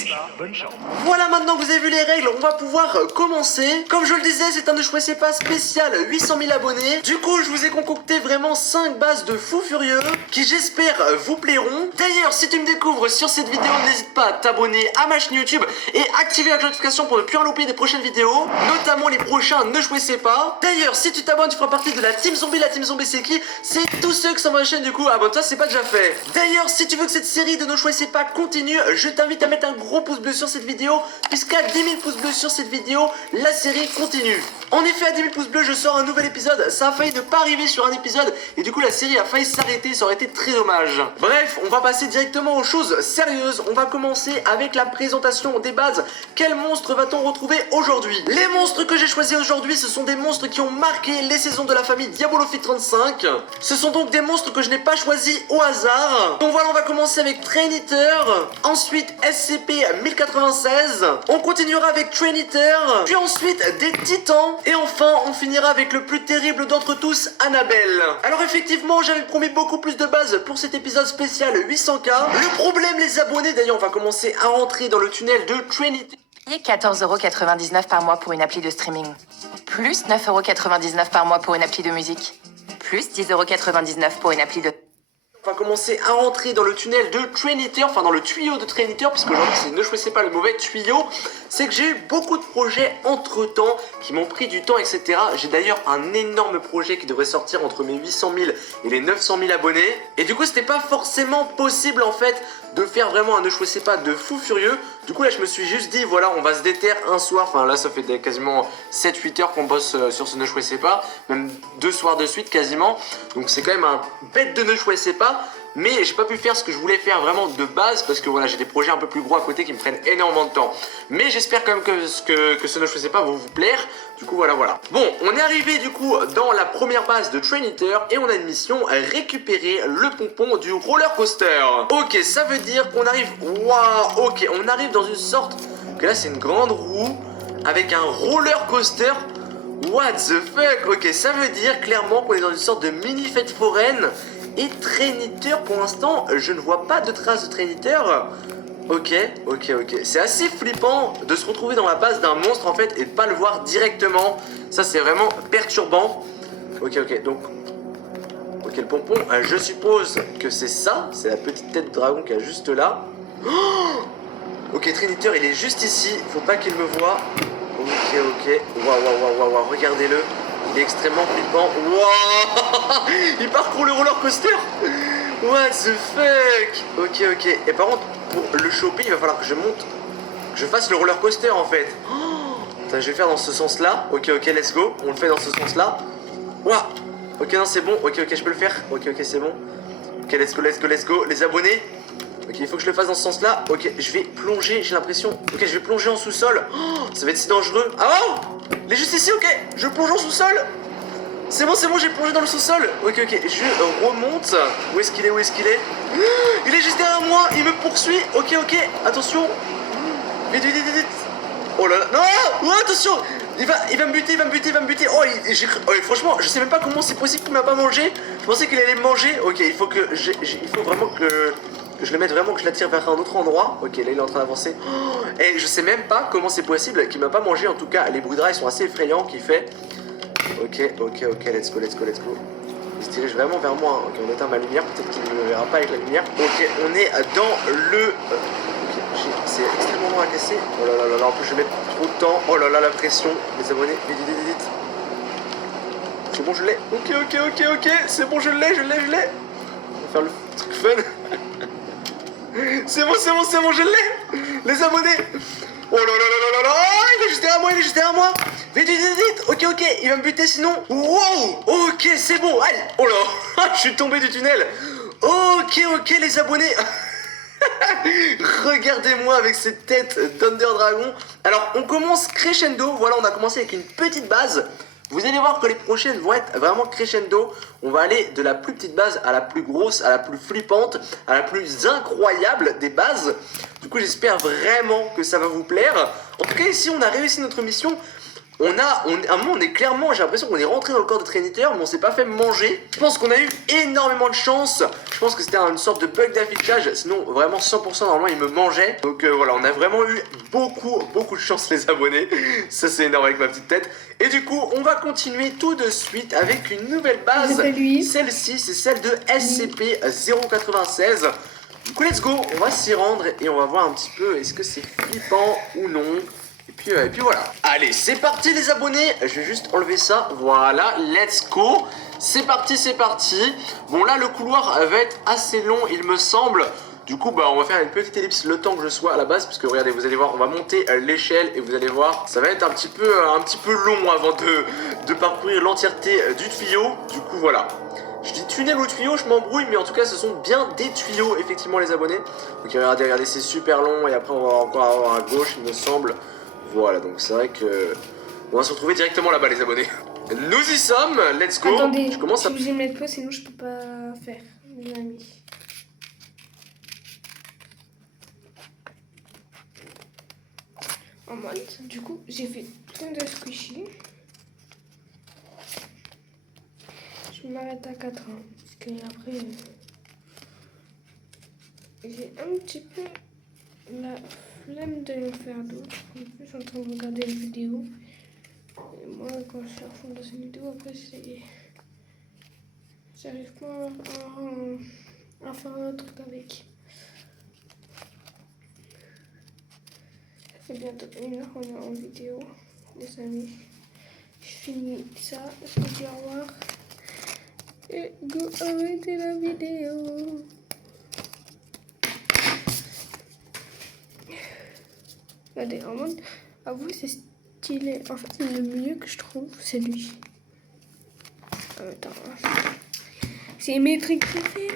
Voilà, maintenant que vous avez vu les règles, on va pouvoir commencer. Comme je le disais, c'est un Ne choisissez pas spécial 800 000 abonnés. Du coup, je vous ai concocté vraiment 5 bases de fous furieux qui j'espère vous plairont. D'ailleurs, si tu me découvres sur cette vidéo, n'hésite pas à t'abonner à ma chaîne YouTube et activer la notification pour ne plus en louper des prochaines vidéos, notamment les prochains Ne choisissez pas. D'ailleurs, si tu t'abonnes, tu feras partie de la Team Zombie. La Team Zombie, c'est qui? C'est tous ceux qui sont sur ma chaîne, du coup, abonne-toi, c'est pas déjà fait. D'ailleurs, si tu veux que cette série de Ne choisissez pas continue, je t'invite à mettre un gros pouce bleu sur cette vidéo, puisqu'à 10 000 pouces bleus sur cette vidéo, la série continue. En effet, à 10 000 pouces bleus, je sors un nouvel épisode. Ça a failli ne pas arriver sur un épisode, et du coup, la série a failli s'arrêter, ça aurait été très dommage. Bref, on va passer directement aux choses sérieuses. On va commencer avec la présentation des bases. Quel monstre va-t-on retrouver aujourd'hui? Les monstres que j'ai choisis aujourd'hui, ce sont des monstres qui ont marqué les saisons de la famille Diabolofit35. Ce sont donc des monstres que je n'ai pas choisis au hasard. Donc voilà, on va commencer avec Train Eater, ensuite SCP-1096, on continuera avec Train Eater, puis ensuite des titans, et enfin on finira avec le plus terrible d'entre tous, Annabelle. Alors effectivement, j'avais promis beaucoup plus de bases pour cet épisode spécial 800K. Le problème, les abonnés, d'ailleurs on va commencer à rentrer dans le tunnel de Train Eater. 14,99€ par mois pour une appli de streaming, plus 9,99€ par mois pour une appli de musique, plus 10,99€ pour une appli de... On va commencer à rentrer dans le tunnel de Train Eater, enfin dans le tuyau de Train Eater, puisque aujourd'hui c'est Ne choisissez pas le mauvais tuyau. C'est que j'ai eu beaucoup de projets entre temps qui m'ont pris du temps, etc. J'ai d'ailleurs un énorme projet qui devrait sortir entre mes 800 000 et les 900 000 abonnés. Et du coup c'était pas forcément possible en fait de faire vraiment un Ne choisissez pas de fou furieux. Du coup là je me suis juste dit voilà, on va se déterre un soir, enfin là ça fait quasiment 7-8 heures qu'on bosse sur ce Ne choisissez pas, même 2 soirs de suite quasiment. Donc c'est quand même un bête de Ne choisissez pas. Mais j'ai pas pu faire ce que je voulais faire vraiment de base parce que voilà, j'ai des projets un peu plus gros à côté qui me prennent énormément de temps. Mais j'espère quand même que ce Ne choisissez pas va vous plaire. Du coup voilà. Bon, on est arrivé du coup dans la première base de Train Eater et on a une mission, récupérer le pompon du roller coaster. Ok, ça veut dire qu'on arrive... Waouh, ok, on arrive dans une sorte... Que là c'est une grande roue avec un roller coaster. What the fuck. Ok, ça veut dire clairement qu'on est dans une sorte de mini fête foraine. Et Train Eater, pour l'instant, je ne vois pas de traces de Train Eater. Ok. C'est assez flippant de se retrouver dans la base d'un monstre en fait et de pas le voir directement. Ça c'est vraiment perturbant. Ok, donc... Ok, le pompon, je suppose que c'est ça. C'est la petite tête de dragon qui est juste là. Oh, ok, Train Eater, il est juste ici. Faut pas qu'il me voie. Ok. Waouh, regardez-le. Il est extrêmement flippant. Waouh, il parcourt le roller coaster. What the fuck. Ok. Et par contre, pour le choper, il va falloir que je monte, que je fasse le roller coaster en fait. Oh, attends, je vais faire dans ce sens-là. Ok, let's go. On le fait dans ce sens-là. Waouh. Ok, non, c'est bon. Ok, je peux le faire. Ok, c'est bon. Ok, let's go. Les abonnés. Ok, il faut que je le fasse dans ce sens-là. Ok, je vais plonger, j'ai l'impression. Ok, je vais plonger en sous-sol. Oh, ça va être si dangereux. Ah oh, il est juste ici, ok. Je plonge en sous-sol. C'est bon, j'ai plongé dans le sous-sol. Ok, je remonte. Où est-ce qu'il est Il est juste derrière moi, il me poursuit. Ok, attention. Vite. Oh là là, non. Oh, attention. Il va me buter. Oh, franchement, je sais même pas comment c'est possible qu'il m'a pas mangé. Je pensais qu'il allait me manger. Ok, il faut vraiment que je le mette vraiment, que je l'attire vers un autre endroit. Ok, là il est en train d'avancer. Oh, et je sais même pas comment c'est possible qu'il m'a pas mangé. En tout cas, les bruits de rails sont assez effrayants qu'il fait. Ok, let's go. Il se dirige vraiment vers moi. Ok, on éteint ma lumière, peut-être qu'il ne me verra pas avec la lumière. Ok, on est dans le... Ok, c'est extrêmement long à casser. Oh là, en plus je vais mettre trop de temps. Oh là là, la pression. Les abonnés, vite. C'est bon, je l'ai. Ok. C'est bon, je l'ai. On va faire le truc fun. C'est bon, je l'ai. Les abonnés. Oh là, il est juste derrière moi. Vite. Ok, il va me buter sinon. Wow. Ok, c'est bon. Allez. Oh là, je suis tombé du tunnel. Ok, les abonnés. Regardez-moi avec cette tête d'Under Dragon. Alors, on commence crescendo. Voilà, on a commencé avec une petite base. Vous allez voir que les prochaines vont être vraiment crescendo. On va aller de la plus petite base à la plus grosse, à la plus flippante, à la plus incroyable des bases. Du coup, j'espère vraiment que ça va vous plaire. En tout cas, ici, on a réussi notre mission. À un moment, on est clairement, j'ai l'impression qu'on est rentré dans le corps de Triniteur, mais on s'est pas fait manger. Je pense qu'on a eu énormément de chance. Je pense que c'était une sorte de bug d'affichage. Sinon, vraiment 100%, normalement, il me mangeait. Donc voilà, on a vraiment eu beaucoup de chance, les abonnés. Ça, c'est énorme avec ma petite tête. Et du coup, on va continuer tout de suite avec une nouvelle base. Celle-ci, c'est celle de SCP-096. Du coup, let's go. On va s'y rendre et on va voir un petit peu est-ce que c'est flippant ou non. Et puis voilà. Allez, c'est parti les abonnés. Je vais juste enlever ça. Voilà, let's go. C'est parti. Bon là, le couloir va être assez long, il me semble. Du coup, on va faire une petite ellipse le temps que je sois à la base. Parce que regardez, vous allez voir, on va monter l'échelle. Et vous allez voir, ça va être un petit peu long avant de parcourir l'entièreté du tuyau. Du coup, voilà. Je dis tunnel ou tuyau, je m'embrouille, mais en tout cas, ce sont bien des tuyaux, effectivement, les abonnés. Donc regardez, c'est super long. Et après, on va encore avoir à gauche, il me semble. Voilà, donc c'est vrai que on va se retrouver directement là-bas, les abonnés. Nous y sommes, let's go. Attendez, je commence à... Si vous aimez mettre pause, sinon je peux pas faire, mes amis. En mode, du coup, j'ai fait plein de squishy. Je m'arrête à 4 ans, parce que après, j'ai un petit peu la flemme de le faire d'autres. En plus, je suis en train de regarder une vidéo. Et moi, quand je suis à fond dans une vidéo, après, j'arrive pas à faire un truc avec. Ça fait bientôt 1 heure qu'on est en vidéo, les amis. Je finis ça, je vous dis au revoir. Et go arrêter la vidéo. Regardez, en mode, à vous c'est stylé. En fait, le mieux que je trouve, c'est lui. Attends. C'est mes trucs préférés.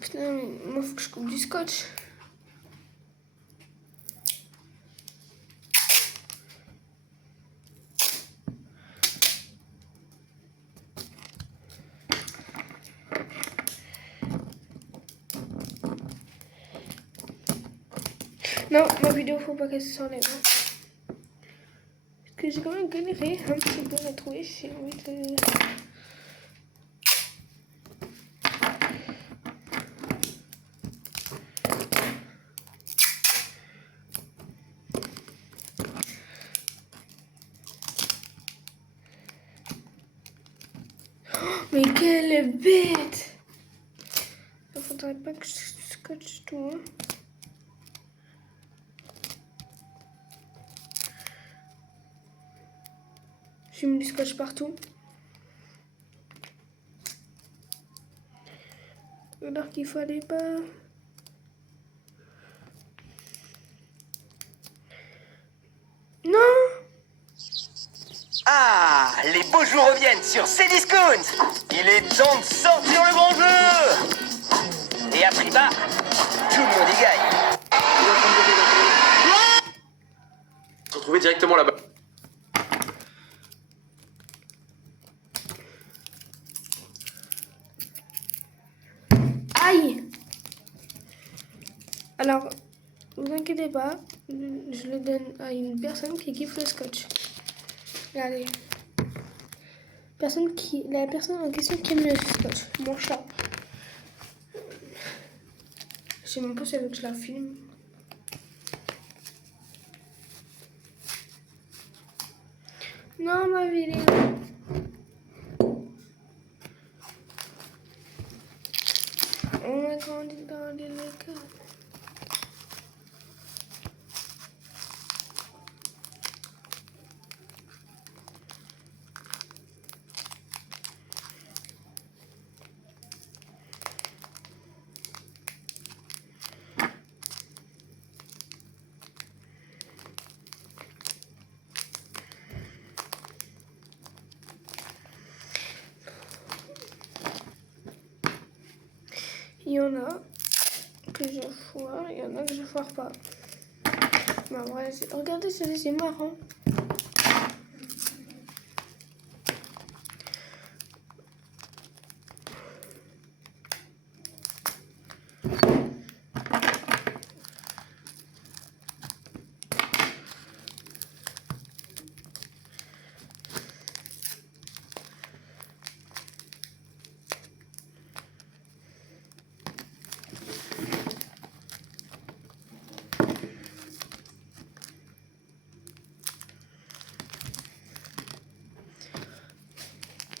Putain, mais moi faut que je coupe du scotch. Non, ma vidéo faut pas qu'elle s'enlève. Parce que j'ai quand même galéré un petit peu à trouver si j'ai envie de... Mais quelle bête! faudrait pas que je scotche tout. Hein. J'ai mis du scotch partout. Alors qu'il fallait pas. Non! Ah, les beaux jours reviennent sur Cdiscount. Il est temps de sortir le grand jeu. Et à prix bas, tout le monde y gagne. Se retrouver directement là-bas. Aïe! Alors, vous inquiétez pas, je le donne à une personne qui kiffe le scotch. Regardez. La personne en question qui aime le scotch. Mon chat. Je sais même pas si elle veut que je la filme. Non, ma vie, elle est là. On a grandi dans les locaux. Il y en a que je foire, il y en a que je foire pas. Bah, voilà, regardez, c'est marrant.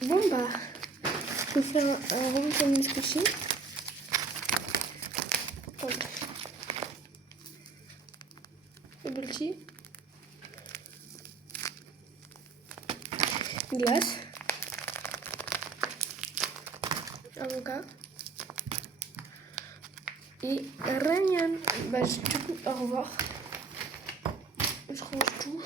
Bon bah, je vais faire un rond comme une squishy. Bubble tea. Glace. Avocat. Et Ragnan. Bah, du coup, au revoir. Je range tout.